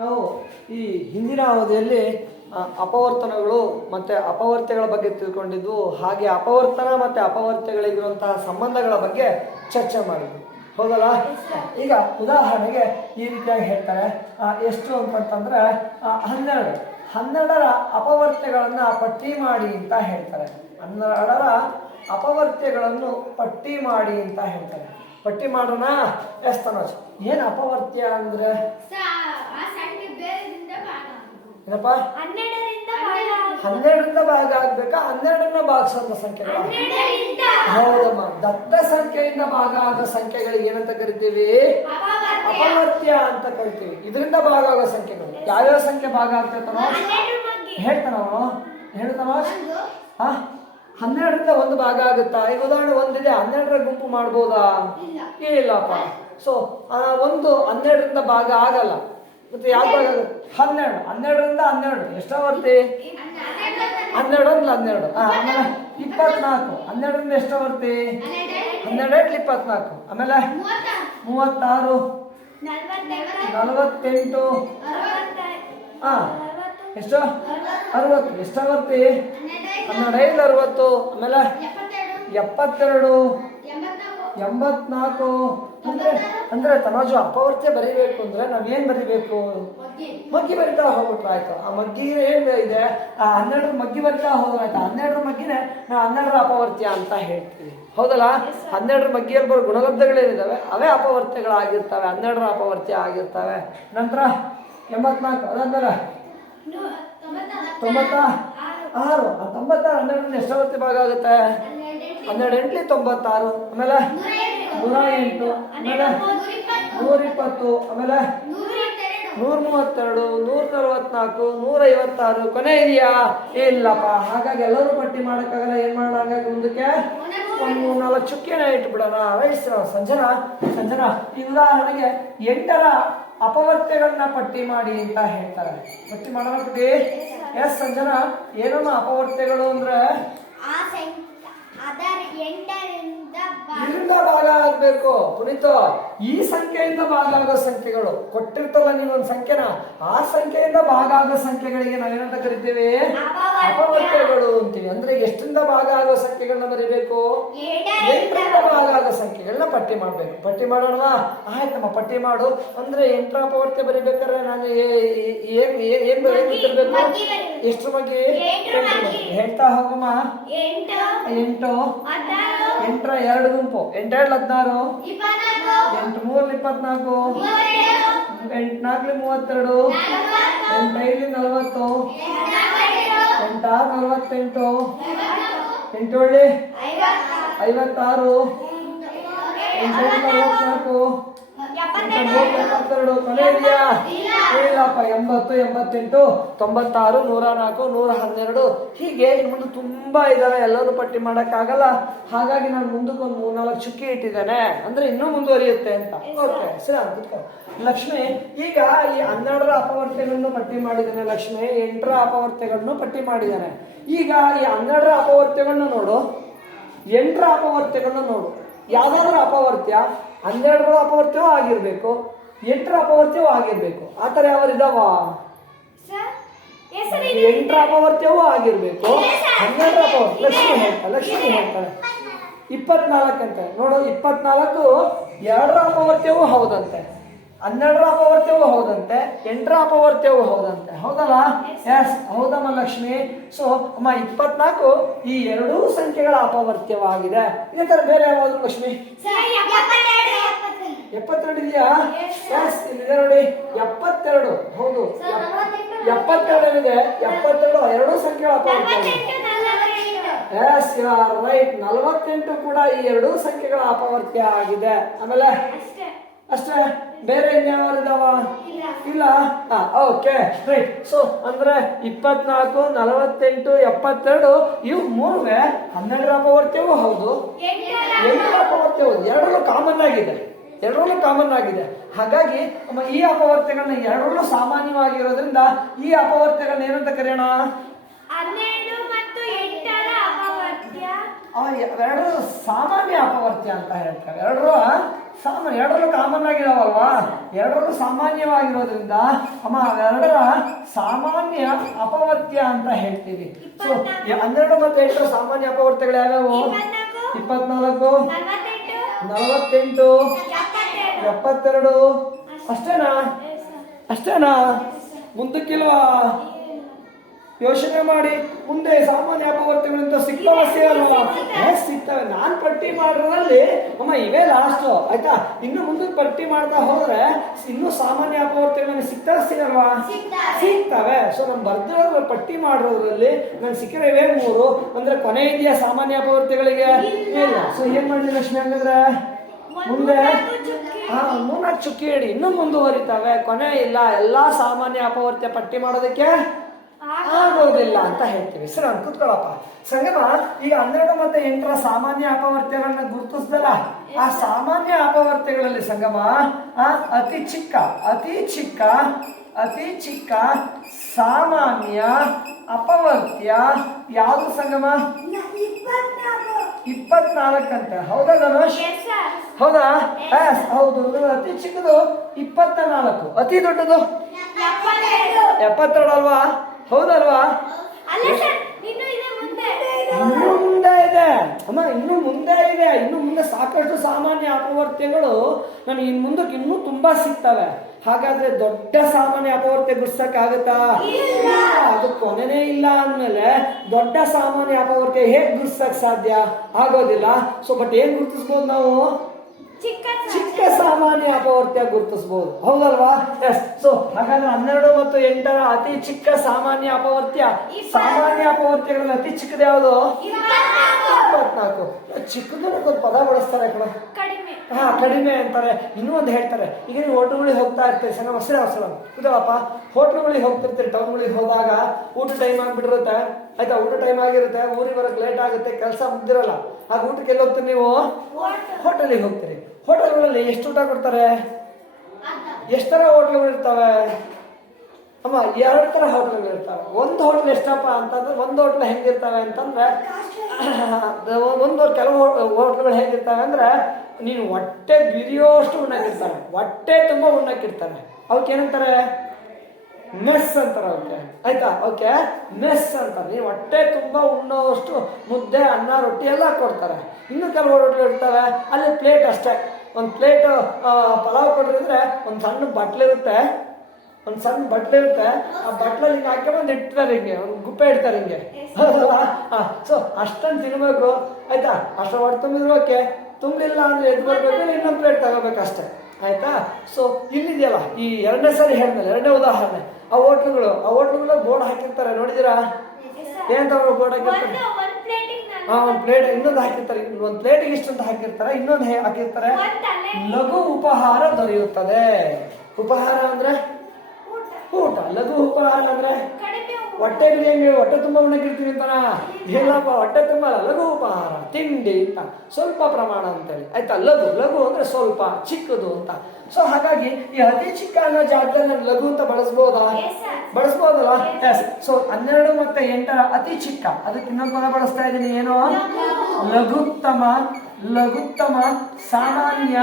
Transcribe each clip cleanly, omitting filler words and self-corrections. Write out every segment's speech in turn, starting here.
ನಾವು ಈ ಹಿಂದಿನ ಅವಧಿಯಲ್ಲಿ ಅಪವರ್ತನಗಳು ಮತ್ತು ಅಪವರ್ತ್ಯಗಳ ಬಗ್ಗೆ ತಿಳ್ಕೊಂಡಿದ್ವು. ಹಾಗೆ ಅಪವರ್ತನ ಮತ್ತು ಅಪವರ್ತ್ಯಗಳಿಗಿರುವಂತಹ ಸಂಬಂಧಗಳ ಬಗ್ಗೆ ಚರ್ಚೆ ಮಾಡಿದ್ವಿ, ಹೌದಲ್ಲ? ಈಗ ಉದಾಹರಣೆಗೆ ಈ ರೀತಿಯಾಗಿ ಹೇಳ್ತಾರೆ, ಎಷ್ಟು ಅಂತಂತಂದ್ರೆ 12ರ ಅಪವರ್ತ್ಯಗಳನ್ನು ಪಟ್ಟಿ ಮಾಡಿ ಅಂತ ಹೇಳ್ತಾರೆ. 12ರ ಅಪವರ್ತ್ಯಗಳನ್ನು ಪಟ್ಟಿ ಮಾಡಿ ಅಂತ ಹೇಳ್ತಾರೆ. ಪಟ್ಟಿ ಮಾಡೋಣ. ಎಸ್ ತನೋಜ್, ಏನು ಅಪವರ್ತ್ಯ ಅಂದ್ರೆ ಏನಪ್ಪ? 12ರಿಂದ ಭಾಗ ಆಗ್ಬೇಕಾ? 12ನ್ನ ಭಾಗಿಸೋ ಸಂಖ್ಯೆಗಳು? ಹೌದಮ್ಮ. ದತ್ತ ಸಂಖ್ಯೆಯಿಂದ ಭಾಗ ಆಗೋ ಸಂಖ್ಯೆಗಳಿಗೆ ಏನಂತ ಕರಿತೀವಿ? ಅಪವರ್ತ್ಯ ಅಂತ ಕರಿತೀವಿ. ಇದರಿಂದ ಭಾಗ ಆಗೋ ಸಂಖ್ಯೆಗಳು ಯಾವ್ಯಾವ ಸಂಖ್ಯೆ ಭಾಗ ಆಗ್ತೈತನೋ ಹೇಳ್ತಾನೋ ಹೇಳ್ತಾನೋ. 12ರಿಂದ ಒಂದು ಭಾಗ ಆಗುತ್ತಾ? ಈಗ ಉದಾಹರಣೆ ಒಂದಿದೆ, 12ರ ಗುಂಪು ಮಾಡ್ಬೋದಾ? ಇಲ್ಲಪ್ಪ. ಸೊ ಒಂದು 12ರಿಂದ ಭಾಗ ಆಗಲ್ಲ. ಮತ್ತೆ ಯಾಕೆ ಭಾಗ ಆಗುತ್ತೆ? 12ರಿಂದ 12 ಎಷ್ಟಾವರ್ತಿ? 12 12. ಆಮೇಲೆ 24. 12ರಿಂದ ಎಷ್ಟಾವರ್ತಿ? 12 24. ಆಮೇಲೆ 36 48 ಎಷ್ಟು? 60 ಎಷ್ಟಾವರ್ತಿ? 12 60. ಆಮೇಲೆ 72 84. ಅಂದ್ರೆ ತನೋಜು ಅಪವರ್ತ್ಯ ಬರೀಬೇಕು ಅಂದ್ರೆ ನಾವೇನ್ ಬರೀಬೇಕು? ಮಗ್ಗಿ ಬರಿತಾ ಹೋಗ್ಬಿಟ್ರೆ ಆಯ್ತು. ಆ ಮಗ್ಗಿ ಏನ್ ಇದೆ? 12 ಮಗ್ಗಿ ಬರಿತಾ ಹೋದ್ರೆ ಆಯ್ತು. 12 ಮಗ್ಗಿನೇ ನಾವು 12ರ ಅಪವರ್ತ್ಯ ಅಂತ ಹೇಳ್ತೀವಿ, ಹೌದಲ್ಲ? 12ರ ಮಗ್ಗಿಯಲ್ಲಿ ಬರೋ ಗುಣಲಬ್ಧಗಳೇನಿದಾವೆ ಅವೇ ಅಪವರ್ತ್ಯಗಳಾಗಿರ್ತವೆ, 12ರ ಅಪವರ್ತ್ಯ ಆಗಿರ್ತವೆ. ನಂತರ 84. ಅದಾದ್ಮೇಲೆ 96. 96 12ರಿಂದ ಎಷ್ಟಾವರ್ತಿ ಭಾಗ ಆಗುತ್ತೆ? 12 8 96. ಆಮೇಲೆ 108. ಆಮೇಲೆ 120. ಆಮೇಲೆ 132 144 156. ಕೊನೆ ಇದೆಯಾ? ಇಲ್ಲಪ್ಪ. ಹಾಗಾಗಿ ಎಲ್ಲರೂ ಪಟ್ಟಿ ಮಾಡಕ್ಕಾಗಲ್ಲ. ಏನ್ ಮಾಡೋಣ? ಹಾಗಾಗಿ ಮುಂದಕ್ಕೆ ಒಂದು 4 ಚುಕ್ಕಿನ ಇಟ್ಬಿಡೋಣ. ರೈಟ್ ಸಂಜನಾ, ಈ ಉದಾಹರಣೆಗೆ 8ರ ಅಪವರ್ತ್ಯಗಳನ್ನ ಪಟ್ಟಿ ಮಾಡಿ ಅಂತ ಹೇಳ್ತಾರೆ. ಪಟ್ಟಿ ಮಾಡೋಣ ಪಟ್ಟಿ. ಎಸ್ ಸಂಜನಾ, ಏನಮ್ಮ ಅಪವರ್ತ್ಯಗಳು ಅಂದ್ರೆ? ಇದರಿಂದ ಭಾಗ ಆಗ್ಬೇಕು ಪುನೀತ. ಈ ಸಂಖ್ಯೆಯಿಂದ ಭಾಗ ಆಗೋ ಸಂಖ್ಯೆಗಳು ಕೊಟ್ಟಿರ್ತಲ್ಲ ನೀವೊಂದು ಸಂಖ್ಯೆನ, ಆ ಸಂಖ್ಯೆಯಿಂದ ಭಾಗ ಆಗೋ ಸಂಖ್ಯೆಗಳಿಗೆ ನಾವೇನಂತ ಕರಿತೀವಿ? ಅಪವರ್ತ್ಯಗಳು ಅಂತೀವಿ. ಅಂದ್ರೆ ಎಷ್ಟರಿಂದ ಭಾಗ ಆಗೋ ಸಂಖ್ಯೆಗಳನ್ನ ಬರೀಬೇಕು? 8ರಿಂದ ಭಾಗ ಆಗೋ ಸಂಖ್ಯೆಗಳನ್ನ ಪಟ್ಟಿ ಮಾಡ್ಬೇಕು. ಪಟ್ಟಿ ಮಾಡೋಣ. ಆಯ್ತಮ್ಮ, ಪಟ್ಟಿ ಮಾಡು. ಅಂದ್ರೆ 8ರ ಅಪವರ್ತ್ಯ ಬರೀಬೇಕಾದ್ರೆ ನಾನು ಏನ್ ಬರೀಬೇಕು? ಎಷ್ಟು ಬಗ್ಗೆ ಹೇಳ್ತಾ ಹೋಗಮ್ಮ. 8 8ರ 2 ಗುಂಪು. 8 2 16. 8 3 24. 8 4 32. 8 5 40. 8 6 48. 8 7 56. 8 44. 72. ಕೊನೆ ಇದೆಯಾ? ಇಲ್ಲಪ್ಪ. 80 88 96 104 112. ಹೀಗೆ ಇನ್ನು ತುಂಬಾ ಇದಾವೆ, ಎಲ್ಲರೂ ಪಟ್ಟಿ ಮಾಡಕ್ಕಾಗಲ್ಲ. ಹಾಗಾಗಿ ನಾನು ಮುಂದಕ್ಕೆ ಒಂದು 3-4 ಚುಕ್ಕಿ ಇಟ್ಟಿದ್ದೇನೆ, ಅಂದ್ರೆ ಇನ್ನೂ ಮುಂದುವರಿಯುತ್ತೆ ಅಂತ. ಓಕೆ ಸರಿ. ಲಕ್ಷ್ಮಿ, ಈಗ ಈ 12ರ ಅಪವರ್ತ್ಯಗಳನ್ನು ಪಟ್ಟಿ ಮಾಡಿದ್ದಾನೆ ಲಕ್ಷ್ಮಿ. 8ರ ಅಪವರ್ತ್ಯಗಳನ್ನು ಪಟ್ಟಿ ಮಾಡಿದ್ದಾನೆ. ಈಗ ಈ 12ರ ಅಪವರ್ತ್ಯಗಳನ್ನ ನೋಡು, 8ರ ಅಪವರ್ತ್ಯಗಳನ್ನ ನೋಡು. ಯಾವ್ದಾದ್ರು ಅಪವರ್ತ್ಯ 12ರ ಅಪವರ್ತ್ಯವೂ ಆಗಿರ್ಬೇಕು, 8ರ ಅಪವರ್ತ್ಯವೂ ಆಗಿರ್ಬೇಕು. ಆತರ ಯಾವ್ದು ಇದಾವ? 8ರ ಅಪವರ್ತ್ಯವೂ ಆಗಿರ್ಬೇಕು, 12ರ ಅಪವರ್ತ್ಯ. ಲಕ್ಷ್ಮಿ ಹೇಳ್ತಾಳೆ 24 ಅಂತ ನೋಡು. 24 2ರ ಅಪವರ್ತ್ಯವೂ ಹೌದಂತೆ, 12ರ ಅಪವರ್ತ್ಯವೂ ಹೌದಂತೆ, 8ರ ಅಪವರ್ತ್ಯವೂ ಹೌದಂತೆ, ಹೌದಲ್ಲ? ಎಸ್ ಹೌದಮ್ಮ ಲಕ್ಷ್ಮಿ. ಸೊ ಅಮ್ಮ 24 ಈ ಎರಡೂ ಸಂಖ್ಯೆಗಳ ಅಪವರ್ತ್ಯವಾಗಿದೆ. ಇದೇ ತರ ಬೇರೆ ಯಾವ್ದು ಲಕ್ಷ್ಮಿ? 72 ಇದೆಯಾ? ಎಸ್ ಇಲ್ಲಿದೆ ನೋಡಿ, 72. ಹೌದು, 72 ಇದೆ. 72 ಎರಡೂ ಸಂಖ್ಯೆಗಳ ಅಪವರ್ತ್ಯ. Yes you are right. 48 ಕೂಡ ಈ ಎರಡೂ ಸಂಖ್ಯೆಗಳ ಅಪವರ್ತ್ಯ ಆಗಿದೆ. ಆಮೇಲೆ ಅಷ್ಟೇ, ಬೇರೆ ಇನ್ಯಾವಿದಾವ? ಇಲ್ಲ. Okay right. ಸೊ ಅಂದ್ರೆ 24 48 72 ಇವು ಮೂರುವೆ 12ರ ಅಪವರ್ತ್ಯವೂ ಹೌದು, 8ರ ಅಪವರ್ತ್ಯವೂ ಎರಡರಲ್ಲೂ ಕಾಮನ್ ಆಗಿದೆ. ಹಾಗಾಗಿ ಈ ಅಪವರ್ತ್ಯಗಳನ್ನ ಎರಡರಲ್ಲೂ ಸಾಮಾನ್ಯವಾಗಿರೋದ್ರಿಂದ ಈ ಅಪವರ್ತ್ಯಗಳನ್ನ ಏನಂತ ಕರೆಯೋಣ? 12 ಮತ್ತು 8ರ ಅಪವರ್ತ್ಯ. ಎರಡರೂ ಸಾಮಾನ್ಯ ಅಪವರ್ತ್ಯ ಅಂತ ಹೇಳ್ತಾರೆ. ಎರಡರೂ ಸಾಮಾನ್ಯ ಎರಡರಲ್ಲೂ ಕಾಮನ್ ಆಗಿದಾವಲ್ವಾ, ಎರಡರಲ್ಲೂ ಸಾಮಾನ್ಯವಾಗಿರೋದ್ರಿಂದ ಅಮ್ಮ ಎರಡರ ಸಾಮಾನ್ಯ ಅಪವರ್ತ್ಯ ಅಂತ ಹೇಳ್ತೀವಿ. ಸೊ 12 ಮತ್ತು 8 ಸಾಮಾನ್ಯ ಅಪವರ್ತ್ಯಗಳು ಯಾವ್ಯಾವು? 24, 48, 72. ಅಷ್ಟೇನಾ? ಮುಂದಕ್ಕಿಲ್ವಾ? ಯೋಚನೆ ಮಾಡಿ. ಮುಂದೆ ಸಾಮಾನ್ಯ ಅಪವರ್ತ್ಯಗಳಿಂದ ಸಿಗ್ತಾವ ಸಿಗಲ್ವಾ? ಸಿಗ್ತವೆ. ನಾನ್ ಪಟ್ಟಿ ಮಾಡೋದ್ರಲ್ಲಿ ಅಮ್ಮ ಇವೇ ಲಾಸ್ಟ್ ಆಯ್ತಾ. ಇನ್ನು ಮುಂದಕ್ಕೆ ಪಟ್ಟಿ ಮಾಡ್ತಾ ಹೋದ್ರೆ ಇನ್ನು ಸಾಮಾನ್ಯ ಅಪವರ್ತ್ಯಗಳು ಸಿಗಲ್ವಾ? ಸಿಗ್ತವೆ. ಸೊ ನಾನು ಬರ್ದಿರೋದ್ರ ಪಟ್ಟಿ ಮಾಡಿರೋದ್ರಲ್ಲಿ ನನ್ ಸಿಕ್ಕಿರೋ ಇವೇ 3 ಅಂದ್ರೆ ಕೊನೆ ಇದೆಯಾ ಸಾಮಾನ್ಯ ಅಪವರ್ತ್ಯಗಳಿಗೆ? ಇಲ್ಲ. ಸೊ ಏನ್ ಮಾಡಿದ್ರೆ ಲಕ್ಷ್ಮಿ ಹಂಗಂದ್ರೆ ಮುಂದೆ 3 ಚುಕ್ಕಿ ಹಿಡಿ, ಇನ್ನೂ ಮುಂದುವರಿತಾವೆ. ಕೊನೆ ಇಲ್ಲ. ಎಲ್ಲಾ ಸಾಮಾನ್ಯ ಅಪವರ್ತ್ಯ ಪಟ್ಟಿ ಮಾಡೋದಕ್ಕೆ ಆಗೋದಿಲ್ಲ ಅಂತ ಹೇಳ್ತೀವಿ. ಸರಿ, ನಾನು ಕೂತ್ಕೊಳ್ಳಪ್ಪ. ಸಂಗಮ ಈಗ 12 ಮತ್ತು 8 ಸಾಮಾನ್ಯ ಅಪವರ್ತ್ಯಗಳನ್ನ ಗುರುತಿಸ್ದಲ್ಲ, ಆ ಸಾಮಾನ್ಯ ಅಪವರ್ತ್ಯಗಳಲ್ಲಿ ಸಂಗಮ ಅತಿ ಚಿಕ್ಕ ಸಾಮಾನ್ಯ ಅಪವರ್ತ್ಯ ಯಾವುದು ಸಂಗಮ? 24 ಅಂತ. ಹೌದಾ ಧನುಷ್? ಹೌದಾ? ಹೌದು. ಅತಿ ಚಿಕ್ಕದು 24, ಅತಿ ದೊಡ್ಡದು 72 ಅಲ್ವಾ? ಹೌದಲ್ವಾ? ಮುಂದೆ ಇದೆ ಅಮ್ಮ, ಇನ್ನು ಮುಂದೆ ಇದೆ. ಇನ್ನು ಮುಂದೆ ಸಾಕಷ್ಟು ಸಾಮಾನ್ಯ ಅಪವರ್ತ್ಯಗಳು ನಮ್ಗೆ ಇನ್ ಮುಂದಕ್ಕೆ ಇನ್ನೂ ತುಂಬಾ ಸಿಗ್ತವೆ. ಹಾಗಾದ್ರೆ ದೊಡ್ಡ ಸಾಮಾನ್ಯ ಅಪವರ್ತ್ಯ ಗುರ್ಸಕ್ಕಾಗತ್ತಾ? ಅದು ಕೊನೆನೇ ಇಲ್ಲ ಅಂದ್ಮೇಲೆ ದೊಡ್ಡ ಸಾಮಾನ್ಯ ಅಪವರ್ತ್ಯ ಹೇಗ್ ಗುರ್ಸಕ್ ಸಾಧ್ಯ? ಆಗೋದಿಲ್ಲ. ಸೊ ಬಟ್ ಏನ್ ಗುರ್ತಿಸ್ಬೋದು ನಾವು? ಚಿಕ್ಕ ಸಾಮಾನ್ಯ ಅಪವರ್ತ್ಯ ಗುರುತಿಸಬಹುದು. ಹೌದಲ್ವಾ? ಎಸ್. ಸೊ ಹಾಗಾದ್ರೆ 12 ಮತ್ತು 8 ಅತಿ ಚಿಕ್ಕ ಸಾಮಾನ್ಯ ಅಪವರ್ತ್ಯ. ಸಾಮಾನ್ಯ ಅಪವರ್ತ್ಯಗಳಲ್ಲಿ ಅತಿ ಚಿಕ್ಕದ ಯಾವುದು? 24. ಚಿಕ್ಕದು ಒಂದು ಪದ ಬಳಸ್ತಾರೆ ಕಡಿಮೆ ಅಂತಾರೆ. ಇನ್ನೂ ಒಂದು ಹೇಳ್ತಾರೆ. ಈಗ ನೀವು ಹೋಟೆಲ್ಗಳಿಗೆ ಹೋಗ್ತಾ ಇರ್ತೀರಿ ಸಣ್ಣ ಹೊಸ ಇದವಪ್ಪ, ಹೋಟ್ಲುಗಳಿಗೆ ಹೋಗ್ತಿರ್ತೀರಿ. ಟೌನ್ಗಳಿಗೆ ಹೋದಾಗ ಊಟ ಟೈಮ್ ಆಗ್ಬಿಟ್ಟಿರುತ್ತೆ ಆಯ್ತಾ. ಊಟ ಟೈಮ್ ಆಗಿರುತ್ತೆ, ಊರಿಗೆ ಬರೋಕೆ ಲೇಟ್ ಆಗುತ್ತೆ, ಕೆಲಸ ಮುಗ್ದಿರಲ್ಲ. ಆಗ ಊಟಕ್ಕೆ ಎಲ್ಲಿ ಹೋಗ್ತೀರಿ ನೀವು? ಹೋಟೆಲಿಗೆ ಹೋಗ್ತೀರಿ. ಹೋಟೆಲ್ಗಳಲ್ಲಿ ಎಷ್ಟು ಊಟ ಕೊಡ್ತಾರೆ? ಎಷ್ಟು ತರ ಹೋಟೆಲ್ಗಳು ಇರ್ತವೆ ಅಮ್ಮ? 2 ತರ ಹೋಟೆಲ್ಗಳು ಇರ್ತವೆ. ಒಂದು ಹೋಟೆಲ್ ಎಷ್ಟಪ್ಪ ಅಂತಂದ್ರೆ, ಒಂದು ಹೋಟೆಲ್ ಹೆಂಗಿರ್ತವೆ ಅಂತಂದ್ರೆ, ಕೆಲವು ಹೋಟೆಲ್ಗಳು ಹೇಗಿರ್ತವೆ ಅಂದ್ರೆ ನೀನು ಹೊಟ್ಟೆ ಬಿರಿಯೋಷ್ಟು ಉಣ್ಣಕ್ಕಿರ್ತಾರೆ, ಹೊಟ್ಟೆ ತುಂಬಾ ಉಣ್ಣಕ್ಕಿರ್ತಾರೆ. ಅವಕ್ಕೆ ಏನಂತಾರೆ? ಮೆಸ್ ಅಂತಾರೆ ಅವಕ್ಕೆ ಆಯ್ತಾ. ಓಕೆ, ಮೆಸ್ ಅಂತಾರೆ. ನೀವು ಹೊಟ್ಟೆ ತುಂಬಾ ಉಣ್ಣೋಷ್ಟು ಮುದ್ದೆ, ಅನ್ನ, ರೊಟ್ಟಿ ಎಲ್ಲ ಕೊಡ್ತಾರೆ. ಇನ್ನು ಕೆಲವು ಹೋಟೆಲ್ ಇರ್ತವೆ, ಅಲ್ಲಿ ಪ್ಲೇಟ್ ಅಷ್ಟೇ. ಒಂದು ಪ್ಲೇಟ್ ಪಲಾವ್ ಕೊಟ್ಟಿದ್ರೆ ಒಂದು ಸಣ್ಣ ಬಟ್ಲಿರುತ್ತೆ, ಆ ಬಟ್ಲಲ್ಲಿ ಹಿಂಗೆ ಹಾಕಿ ಇಡ್ತಾರೆ, ಹಿಂಗೆ ಒಂದು ಗುಪ್ಪೆ ಇಡ್ತಾರೆ ಹಿಂಗೆ. ಸೊ ಅಷ್ಟೊಂದು ತಿನ್ಬೇಕು ಆಯ್ತಾ. ಅಷ್ಟು ಹೊಟ್ಟೆ ತುಂಬಿದ್ರೋಕೆ, ತುಂಬಿಲ್ಲ ಅಂದ್ರೆ ಎದ್ದು ಬರ್ಬೇಕು, ಇನ್ನೊಂದು ಪ್ಲೇಟ್ ತಗೋಬೇಕಷ್ಟೇ ಆಯ್ತಾ. ಸೊ ಇಲ್ಲಿದೆಯಲ್ಲ, ಈ 2ನೇ ಸರಿ ಹೇಳಿದ್ಮೇಲೆ 2ನೇ ಉದಾಹರಣೆ, ಆ ಹೋಟ್ಲುಗಳು ಬೋರ್ಡ್ ಹಾಕಿರ್ತಾರೆ, ನೋಡಿದಿರಾ? ಏನಂತ ಬೋರ್ಡ್ ಹಾಕಿರ್ತಾರೆ? ಒಂದು ಪ್ಲೇಟ್ ಇನ್ನೊಂದು ಹಾಕಿರ್ತಾರೆ, ಒಂದು ಪ್ಲೇಟಿಗೆ ಇಷ್ಟು ಅಂತ ಹಾಕಿರ್ತಾರೆ, ಇನ್ನೊಂದು ಹಾಕಿರ್ತಾರೆ, ಲಘು ಉಪಹಾರ ದೊರೆಯುತ್ತದೆ. ಉಪಹಾರ ಅಂದ್ರೆ ಊಟ, ಲಘು ಉಪಹಾರ ಅಂದ್ರೆ ಹೊಟ್ಟೆ ಬಿರಿಯಾನಿ, ಹೊಟ್ಟೆ ತುಂಬಾ ಉಣ್ಣಕ್ಕಿರ್ತೀವಿ ಅಂತಾನ? ಇಲ್ಲಪ್ಪ, ಹೊಟ್ಟೆ ತುಂಬಾ ಲಘು ಉಪಹಾರ, ತಿಂಡಿ ಅಂತ ಸ್ವಲ್ಪ ಪ್ರಮಾಣ ಅಂತೇಳಿ ಆಯ್ತಾ. ಲಘು ಅಂದ್ರೆ ಸ್ವಲ್ಪ, ಚಿಕ್ಕದು ಅಂತ. ಸೊ ಹಾಗಾಗಿ ಈ ಅತಿ ಚಿಕ್ಕ ಅನ್ನೋ ಜಾಗದಲ್ಲಿ ಲಘು ಅಂತ ಬಳಸ್ಬೋದಲ್ಲ? ಎಸ್. ಸೊ 12 ಮತ್ತು 8 ಅತಿ ಚಿಕ್ಕ, ಅದಕ್ಕೆ ಇನ್ನೊಂದು ಪದ ಬಳಸ್ತಾ ಇದ್ದೀನಿ. ಏನು? ಲಘುತ್ತಮ ಸಾಮಾನ್ಯ